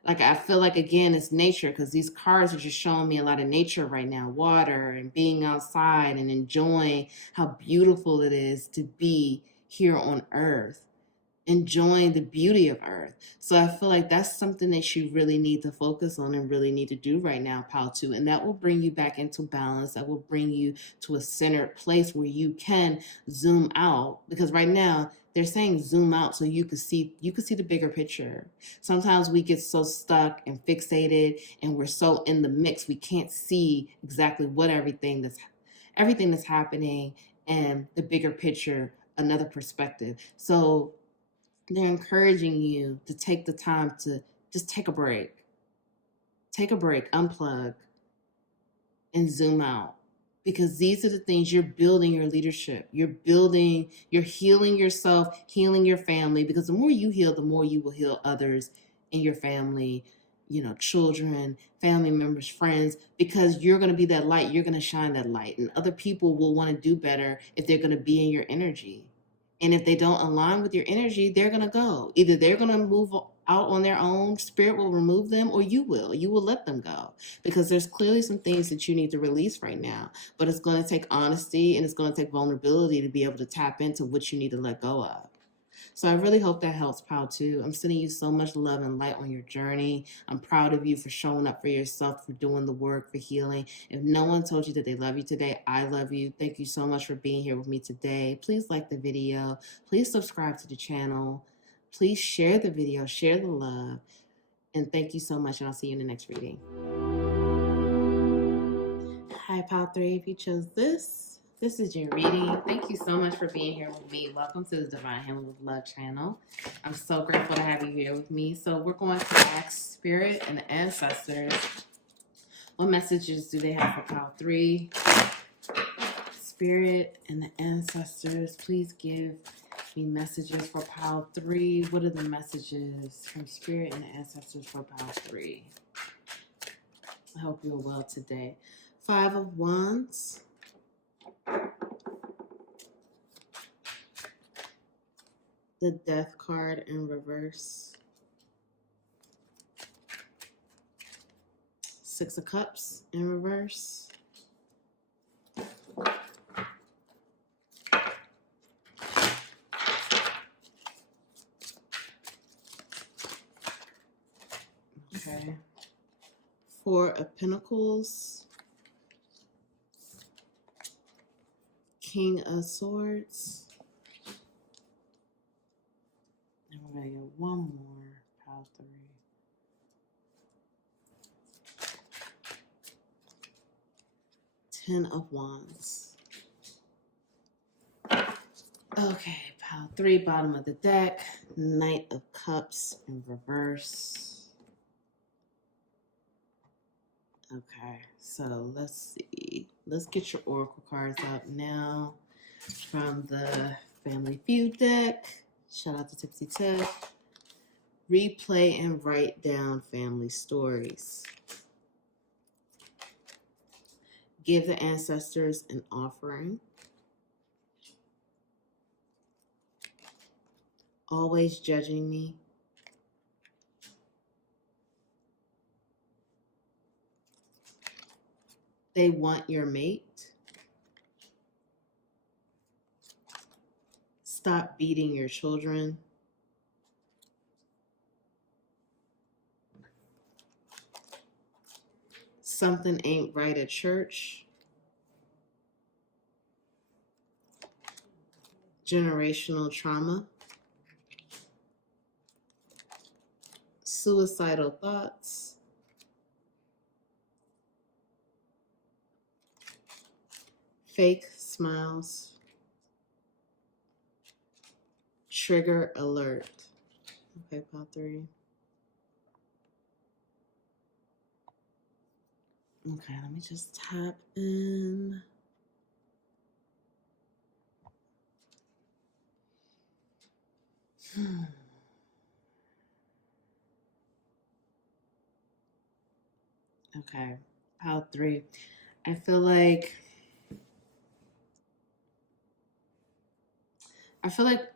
Like, I feel like, again, it's nature, because these cards are just showing me a lot of nature right now. Water and being outside and enjoying how beautiful it is to be here on earth. Enjoying the beauty of earth. So I feel like that's something that you really need to focus on and really need to do right now, Pal 2. And that will bring you back into balance. That will bring you to a centered place where you can zoom out. Because right now they're saying zoom out so you can see the bigger picture. Sometimes we get so stuck and fixated and we're so in the mix, we can't see exactly what everything that's happening and the bigger picture, another perspective. So they're encouraging you to take the time to just take a break, unplug, and zoom out. Because these are the things you're building your leadership. You're healing yourself, healing your family. Because the more you heal, the more you will heal others in your family, children, family members, friends, because you're going to be that light. You're going to shine that light. And other people will want to do better if they're going to be in your energy. And if they don't align with your energy, they're going to go. Either they're going to move out on their own, spirit will remove them, or you will let them go. Because there's clearly some things that you need to release right now. But it's going to take honesty and it's going to take vulnerability to be able to tap into what you need to let go of. So I really hope that helps, Pal 2. I'm sending you so much love and light on your journey. I'm proud of you for showing up for yourself, for doing the work, for healing. If no one told you that they love you today, I love you. Thank you so much for being here with me today. Please like the video. Please subscribe to the channel. Please share the video, share the love. And thank you so much, and I'll see you in the next reading. Hi, Pal 3. If you chose this is your reading. Thank you so much for being here with me. Welcome to the Divine Healing with Love channel. I'm so grateful to have you here with me. So we're going to ask Spirit and the Ancestors, what messages do they have for Pal 3? Spirit and the Ancestors, please give me messages for Pal 3. What are the messages from Spirit and the Ancestors for Pal 3? I hope you're well today. 5 of Wands. The Death card in reverse. 6 of Cups in reverse. Okay. 4 of Pentacles. King of Swords. And we're going to get one more, Pal 3. Ten of Wands. Okay, pile 3, bottom of the deck. Knight of Cups in reverse. Okay, so let's see. Let's get your oracle cards out now from the Family Feud deck. Shout out to Tipsy Tip. Replay and write down family stories. Give the ancestors an offering. Always judging me. They want your mate. Stop beating your children. Something ain't right at church. Generational trauma. Suicidal thoughts. Fake smiles. Trigger alert. Okay, pile 3. Okay, let me just tap in. Okay, pile 3. I feel like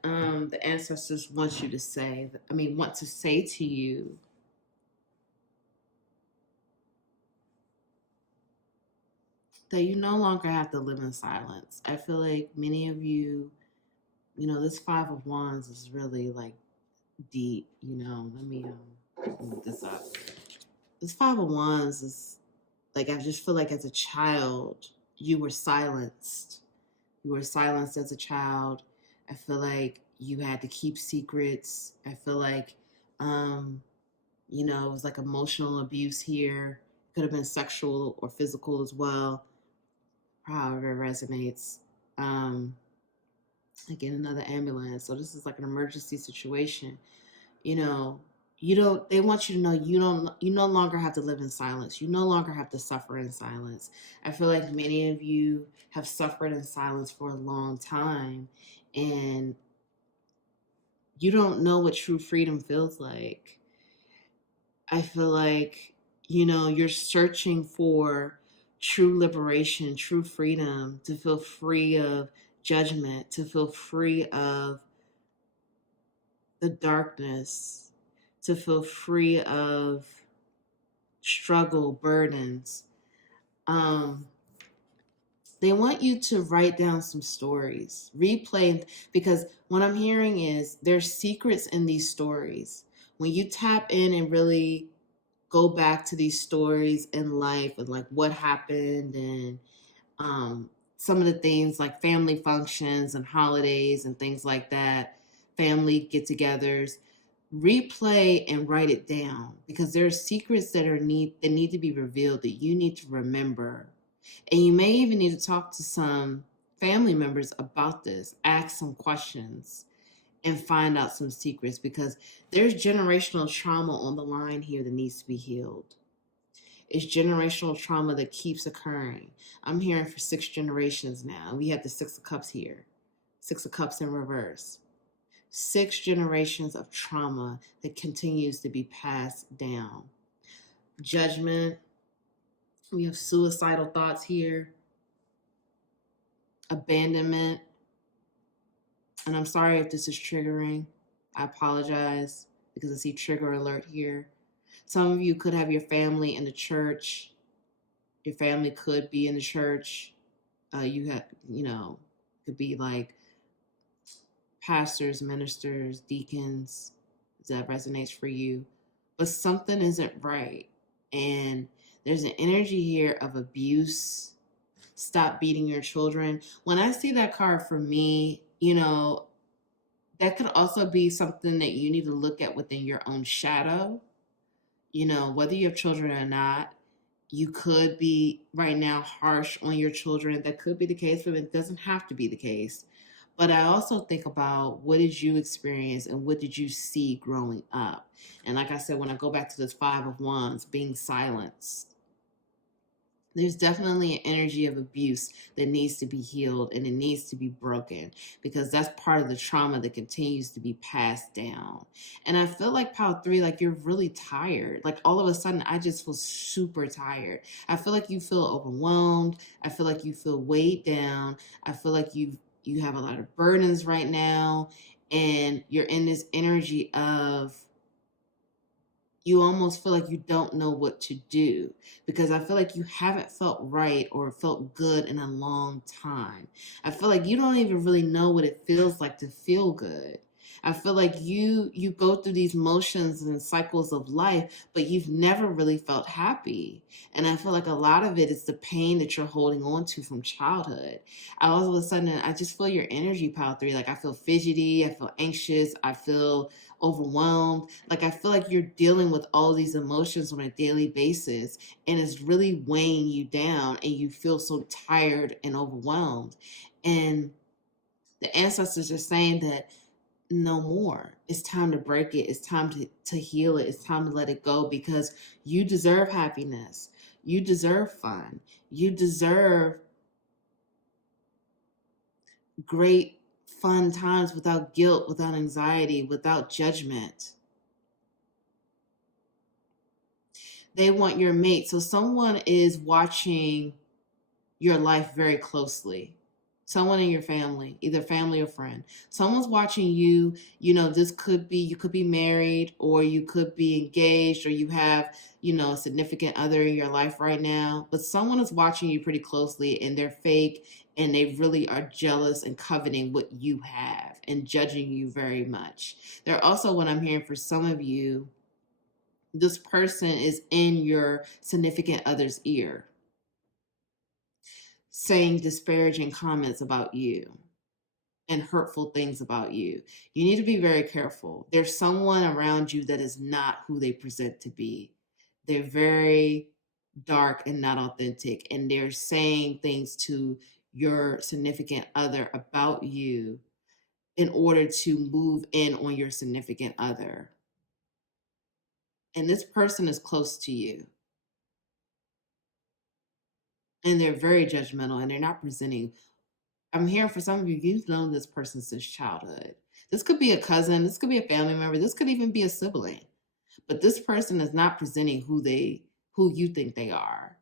the ancestors want to say to you that you no longer have to live in silence. I feel like many of you, this 5 of Wands is really like deep, Let me move this up. This 5 of Wands is like, I just feel like as a child, you were silenced. You were silenced as a child. I feel like you had to keep secrets. I feel like, it was like emotional abuse here. Could have been sexual or physical as well, however it resonates. Again, another ambulance. So this is like an emergency situation. They want you to know you no longer have to live in silence. You no longer have to suffer in silence. I feel like many of you have suffered in silence for a long time, and you don't know what true freedom feels like. I feel like, you're searching for true liberation, true freedom, to feel free of judgment, to feel free of the darkness, to feel free of struggle, burdens. They want you to write down some stories, replay, because what I'm hearing is there's secrets in these stories. When you tap in and really go back to these stories in life and like what happened, and some of the things like family functions and holidays and things like that, family get-togethers, replay and write it down, because there are secrets that need to be revealed, that you need to remember. And you may even need to talk to some family members about this, ask some questions, and find out some secrets, because there's generational trauma on the line here that needs to be healed. It's generational trauma that keeps occurring. I'm hearing for 6 generations now. We have the 6 of Cups here. 6 of Cups in reverse. 6 generations of trauma that continues to be passed down. Judgment. We have suicidal thoughts here. Abandonment. And I'm sorry if this is triggering. I apologize, because I see trigger alert here. Some of you could have your family in the church. Your family could be in the church. Could be like pastors, ministers, deacons. That resonates for you. But something isn't right. And there's an energy here of abuse. Stop beating your children. When I see that card, for me, that could also be something that you need to look at within your own shadow. Whether you have children or not, You could be right now harsh on your children. That could be the case, but it doesn't have to be the case. But I also think about, what did you experience and what did you see growing up? And like I said, when I go back to this Five of Wands, being silenced, there's definitely an energy of abuse that needs to be healed and it needs to be broken, because that's part of the trauma that continues to be passed down. And I feel like pile three, like you're really tired. Like all of a sudden, I just feel super tired. I feel like you feel overwhelmed. I feel like you feel weighed down. I feel like you have a lot of burdens right now, and you're in this energy of, you almost feel like you don't know what to do, because I feel like you haven't felt right or felt good in a long time. I feel like you don't even really know what it feels like to feel good. I feel like you go through these motions and cycles of life, but you've never really felt happy. And I feel like a lot of it is the pain that you're holding on to from childhood. All of a sudden, I just feel your energy, pile three. Like I feel fidgety, I feel anxious, I feel overwhelmed. Like I feel like you're dealing with all these emotions on a daily basis, and it's really weighing you down, and you feel so tired and overwhelmed. And the ancestors are saying that no more. It's time to break it. It's time to heal it. It's time to let it go, because you deserve happiness. You deserve fun. You deserve great fun times without guilt, without anxiety, without judgment. They want your mate. So someone is watching your life very closely. Someone in your family, either family or friend. Someone's watching you. This could be, you could be married, or you could be engaged, or you have, a significant other in your life right now. But someone is watching you pretty closely, and they're fake, and they really are jealous and coveting what you have and judging you very much. They're also, what I'm hearing for some of you, this person is in your significant other's ear, saying disparaging comments about you and hurtful things about you. You need to be very careful. There's someone around you that is not who they present to be. They're very dark and not authentic, and they're saying things to your significant other about you in order to move in on your significant other. And this person is close to you, and they're very judgmental, and they're not presenting. I'm hearing for some of you, you've known this person since childhood. This could be a cousin, this could be a family member, this could even be a sibling. But this person is not presenting who you think they are.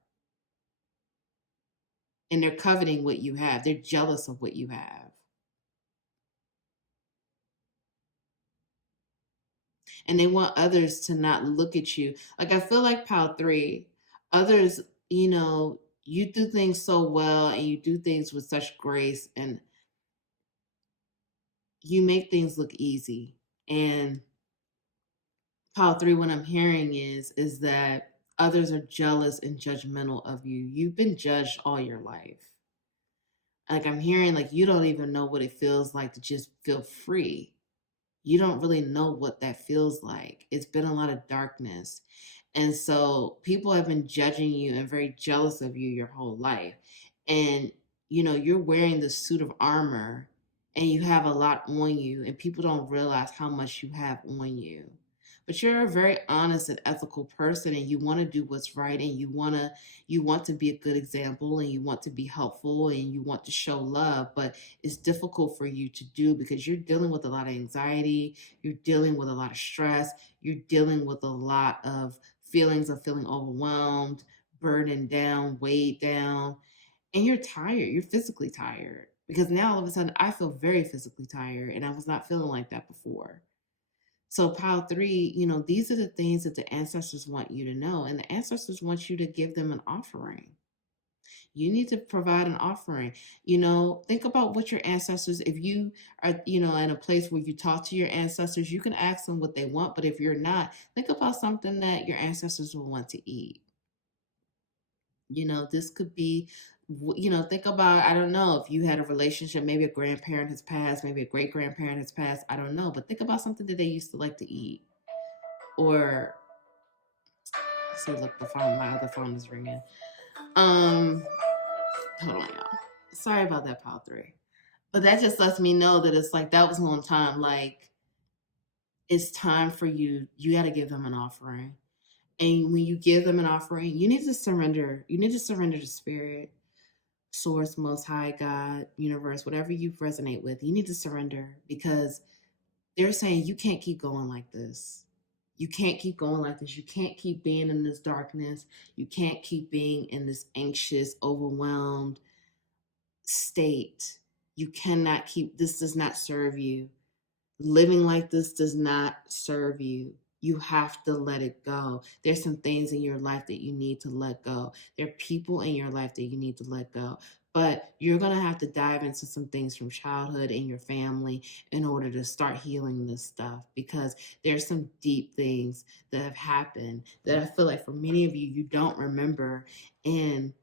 And they're coveting what you have. They're jealous of what you have. And they want others to not look at you. Like I feel like pile three, others, you do things so well, and you do things with such grace, and you make things look easy. And pile three, what I'm hearing is that others are jealous and judgmental of you. You've been judged all your life. Like I'm hearing, like you don't even know what it feels like to just feel free. You don't really know what that feels like. It's been a lot of darkness. And so people have been judging you and very jealous of you your whole life. And, you're wearing this suit of armor, and you have a lot on you, and people don't realize how much you have on you. But you're a very honest and ethical person, and you want to do what's right, and you want to be a good example, and you want to be helpful, and you want to show love, but it's difficult for you to do because you're dealing with a lot of anxiety, you're dealing with a lot of stress, you're dealing with a lot of feelings of feeling overwhelmed, burdened down, weighed down, and you're tired. You're physically tired, because now all of a sudden I feel very physically tired, and I was not feeling like that before. So pile three, these are the things that the ancestors want you to know, and the ancestors want you to give them an offering. You need to provide an offering. Think about what your ancestors, if you are, in a place where you talk to your ancestors, you can ask them what they want. But if you're not, think about something that your ancestors will want to eat. This could be, think about, I don't know, if you had a relationship, maybe a grandparent has passed, maybe a great grandparent has passed, I don't know. But think about something that they used to like to eat. Or See, look, my other phone is ringing. Hold on, y'all. Sorry about that, pile 3. But that just lets me know that it's like that was a long time. Like, it's time for you. You got to give them an offering. And when you give them an offering, you need to surrender. You need to surrender to spirit, source, most high, God, universe, whatever you resonate with. You need to surrender because they're saying you can't keep going like this. You can't keep going like this. You can't keep being in this darkness. You can't keep being in this anxious, overwhelmed state. You cannot keep, this does not serve you. Living like this does not serve you. You have to let it go. There's some things in your life that you need to let go. There are people in your life that you need to let go. But you're going to have to dive into some things from childhood and your family in order to start healing this stuff, because there's some deep things that have happened that I feel like for many of you, you don't remember. And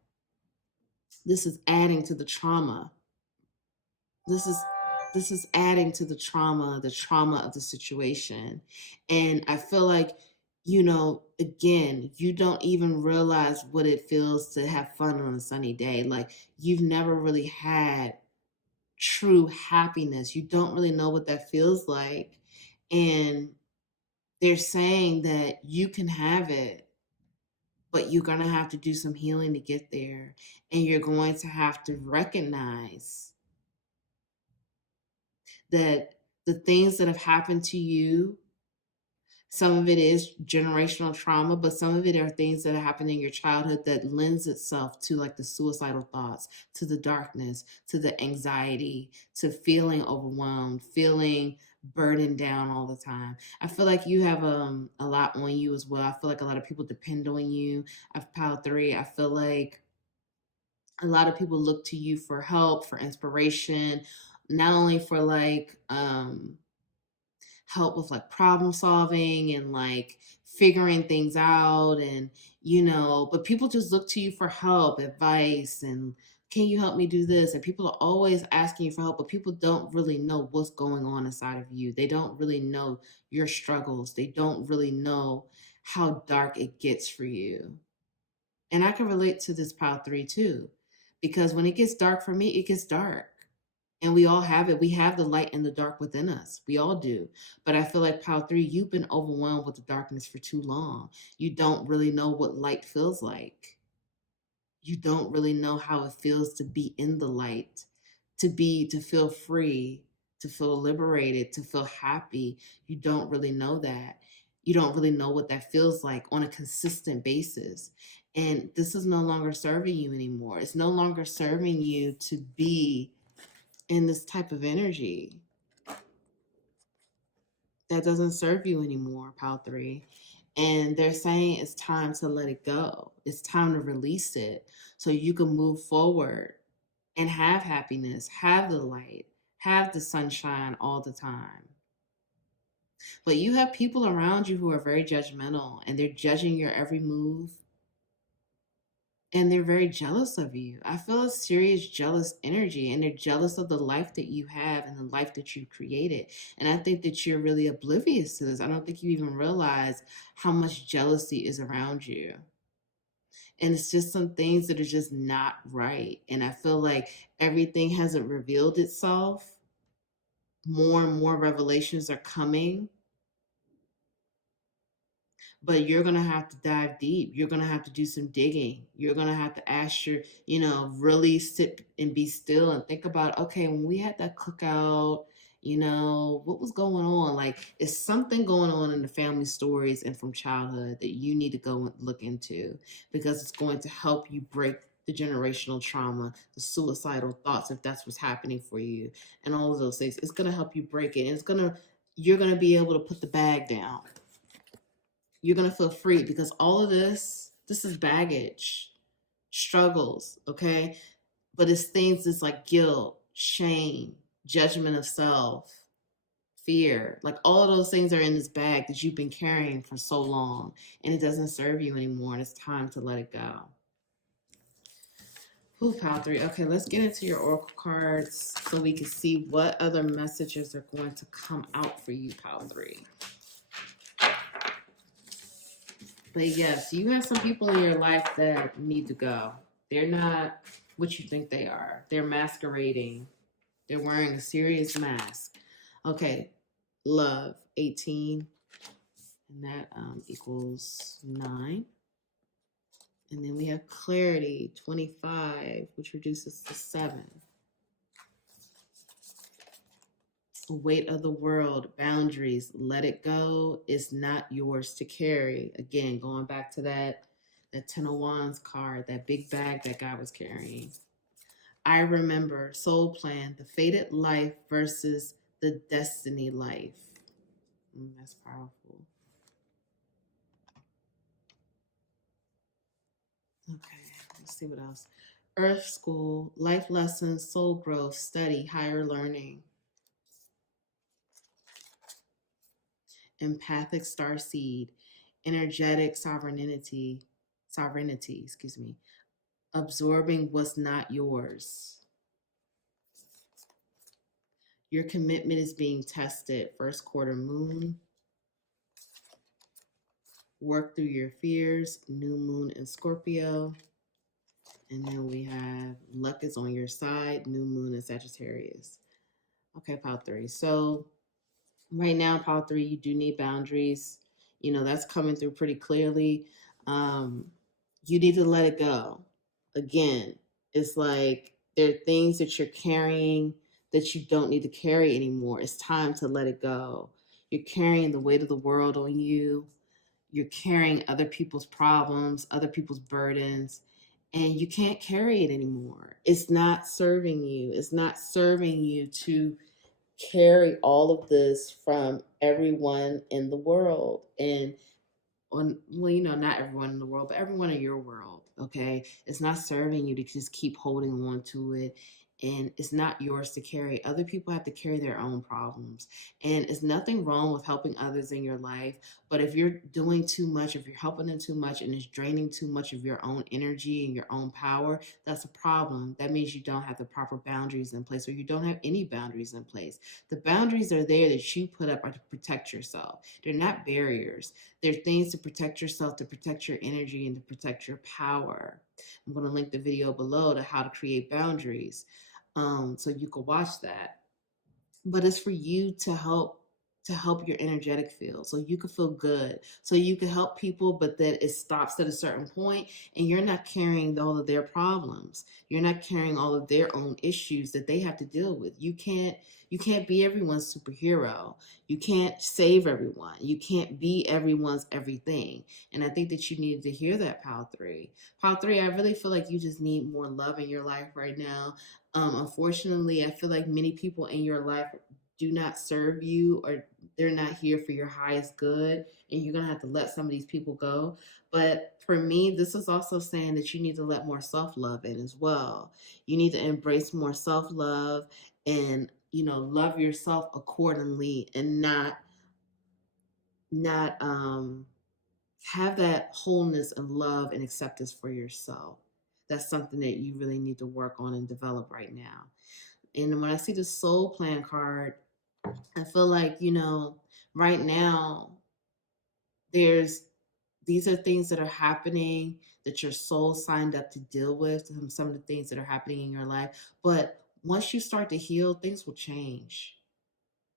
this is adding to the trauma. This is adding to the trauma of the situation. And I feel like, again, you don't even realize what it feels to have fun on a sunny day. Like, you've never really had true happiness. You don't really know what that feels like. And they're saying that you can have it, but you're going to have to do some healing to get there. And you're going to have to recognize that the things that have happened to you, some of it is generational trauma, but some of it are things that happened in your childhood that lends itself to like the suicidal thoughts, to the darkness, to the anxiety, to feeling overwhelmed, feeling burdened down all the time. I feel like you have a lot on you as well. I feel like a lot of people depend on you. I've piled 3. I feel like a lot of people look to you for help, for inspiration, not only for like help with like problem solving and like figuring things out, and but people just look to you for help, advice, and can you help me do this? And people are always asking you for help, but people don't really know what's going on inside of you. They don't really know your struggles. They don't really know how dark it gets for you. And I can relate to this pile 3 too, because when it gets dark for me, it gets dark. And we all have it. We have the light and the dark within us. We all do. But I feel like pile 3, you've been overwhelmed with the darkness for too long. You don't really know what light feels like. You don't really know how it feels to be in the light, to feel free, to feel liberated, to feel happy. You don't really know that. You don't really know what that feels like on a consistent basis. And this is no longer serving you anymore. It's no longer serving you to be in this type of energy. That doesn't serve you anymore, pile 3. And they're saying it's time to let it go. It's time to release it so you can move forward and have happiness, have the light, have the sunshine all the time. But you have people around you who are very judgmental, and they're judging your every move, and they're very jealous of you. I feel a serious jealous energy, and they're jealous of the life that you have and the life that you created. And I think that you're really oblivious to this. I don't think you even realize how much jealousy is around you. And it's just some things that are just not right. And I feel like everything hasn't revealed itself. More and more revelations are coming. But you're going to have to dive deep. You're going to have to do some digging. You're going to have to ask really sit and be still and think about, okay, when we had that cookout, what was going on? Like, is something going on in the family stories and from childhood that you need to go and look into, because it's going to help you break the generational trauma, the suicidal thoughts, if that's what's happening for you, and all of those things. It's going to help you break it. And you're going to be able to put the bag down. You're going to feel free, because all of this is baggage, struggles, okay? But it's things that's like guilt, shame, judgment of self, fear. Like, all of those things are in this bag that you've been carrying for so long, and it doesn't serve you anymore, and it's time to let it go. Ooh, pile 3. Okay, let's get into your oracle cards so we can see what other messages are going to come out for you, pile 3. But yes, you have some people in your life that need to go. They're not what you think they are. They're masquerading. They're wearing a serious mask. Okay, love, 18. And that equals 9. And then we have clarity, 25, which reduces to 7. The weight of the world, boundaries, let it go. It's not yours to carry. Again, going back to that 10 of Wands card, that big bag that guy was carrying. I remember, soul plan, the fated life versus the destiny life. That's powerful. Okay, let's see what else. Earth school, life lessons, soul growth, study, higher learning. Empathic star seed, energetic sovereignty, absorbing what's not yours. Your commitment is being tested. First quarter moon. Work through your fears. New moon in Scorpio. And then we have luck is on your side. New moon in Sagittarius. Okay, pile 3. So right now, pile 3, you do need boundaries. You know, that's coming through pretty clearly. You need to let it go. Again, it's like there are things that you're carrying that you don't need to carry anymore. It's time to let it go. You're carrying the weight of the world on you. You're carrying other people's problems, other people's burdens, and you can't carry it anymore. It's not serving you. It's not serving you to carry all of this from everyone in the world. And well, you know, not everyone in the world, but everyone in your world. Okay, it's not serving you to just keep holding on to it, and it's not yours to carry. Other people have to carry their own problems, and it's nothing wrong with helping others in your life. But if you're doing too much, if you're helping them too much, and it's draining too much of your own energy and your own power, that's a problem. That means you don't have the proper boundaries in place, or you don't have any boundaries in place. The boundaries are there that you put up are to protect yourself. They're not barriers. There are things to protect yourself, to protect your energy, and to protect your power. I'm going to link the video below to how to create boundaries, so you can watch that. But it's for you to help your energetic field, so you can feel good, so you can help people, but then it stops at a certain point, and you're not carrying all of their problems. You're not carrying all of their own issues that they have to deal with. You can't be everyone's superhero. You can't save everyone. You can't be everyone's everything. And I think that you needed to hear that, pile 3. Pile 3, I really feel like you just need more love in your life right now. Unfortunately, I feel like many people in your life do not serve you, or they're not here for your highest good, and you're going to have to let some of these people go. But for me, this is also saying that you need to let more self-love in as well. You need to embrace more self-love and, you know, love yourself accordingly, and not have that wholeness and love and acceptance for yourself. That's something that you really need to work on and develop right now. And when I see the soul plan card, I feel like, you know, right now these are things that are happening that your soul signed up to deal with, some of the things that are happening in your life. But once you start to heal, things will change.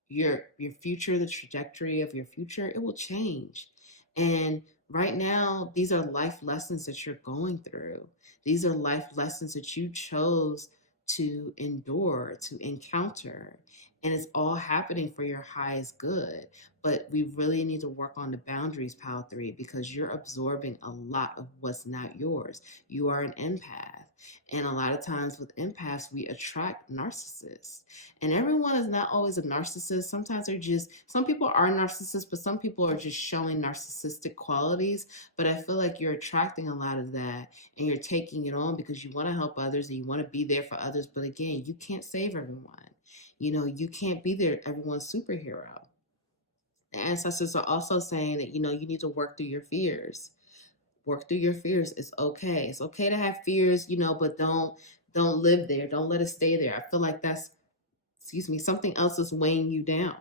Your future, the trajectory of your future, it will change. And right now, these are life lessons that you're going through. These are life lessons that you chose to endure, to encounter. And it's all happening for your highest good. But we really need to work on the boundaries, pile 3, because you're absorbing a lot of what's not yours. You are an empath. And a lot of times with empaths, we attract narcissists. And everyone is not always a narcissist. Sometimes some people are narcissists, but some people are just showing narcissistic qualities. But I feel like you're attracting a lot of that, and you're taking it on because you want to help others and you want to be there for others. But again, you can't save everyone. You know, you can't be there, everyone's superhero. The ancestors are also saying that, you know, you need to work through your fears. Work through your fears. It's okay. It's okay to have fears, you know, but don't live there. Don't let it stay there. I feel like that's, something else is weighing you down.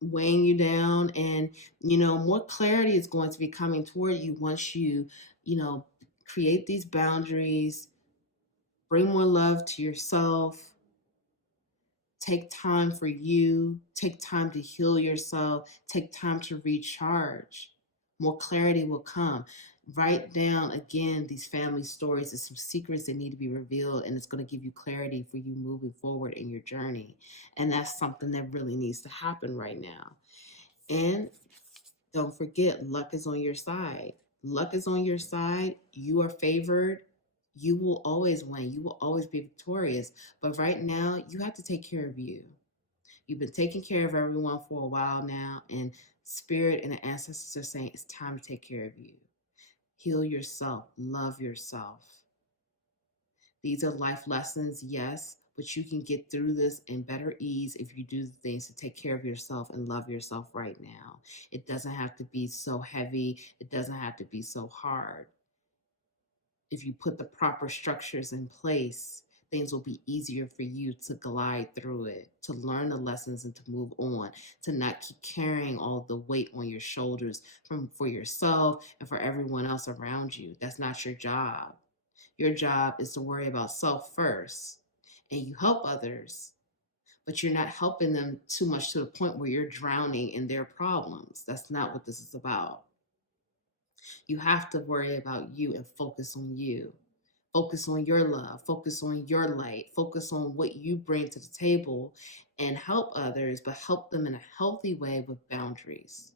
weighing you down. And, more clarity is going to be coming toward you once you create these boundaries, bring more love to yourself, take time for you, take time to heal yourself, take time to recharge. More clarity will come. Write down again these family stories and some secrets that need to be revealed, and it's going to give you clarity for you moving forward in your journey. And that's something that really needs to happen right now. And don't forget, luck is on your side. Luck is on your side. You are favored. You will always win. You will always be victorious. But right now, you have to take care of you. You've been taking care of everyone for a while now, and Spirit and the ancestors are saying it's time to take care of you. Heal yourself, love yourself. These are life lessons, yes, but you can get through this in better ease if you do the things to take care of yourself and love yourself right now. It doesn't have to be so heavy, it doesn't have to be so hard. If you put the proper structures in place, things will be easier for you to glide through it, to learn the lessons and to move on, to not keep carrying all the weight on your shoulders for yourself and for everyone else around you. That's not your job. Your job is to worry about self first, and you help others, but you're not helping them too much to the point where you're drowning in their problems. That's not what this is about. You have to worry about you and focus on you. Focus on your love, focus on your light, focus on what you bring to the table, and help others, but help them in a healthy way with boundaries.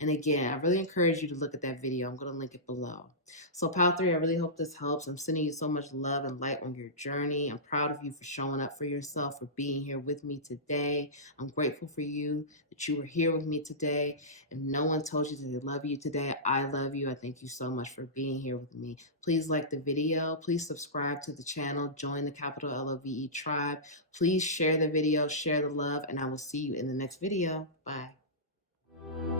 And again, I really encourage you to look at that video. I'm going to link it below. So, Pile 3, I really hope this helps. I'm sending you so much love and light on your journey. I'm proud of you for showing up for yourself, for being here with me today. I'm grateful for you that you were here with me today. If no one told you that they love you today, I love you. I thank you so much for being here with me. Please like the video. Please subscribe to the channel. Join the capital LOVE tribe. Please share the video, share the love, and I will see you in the next video. Bye.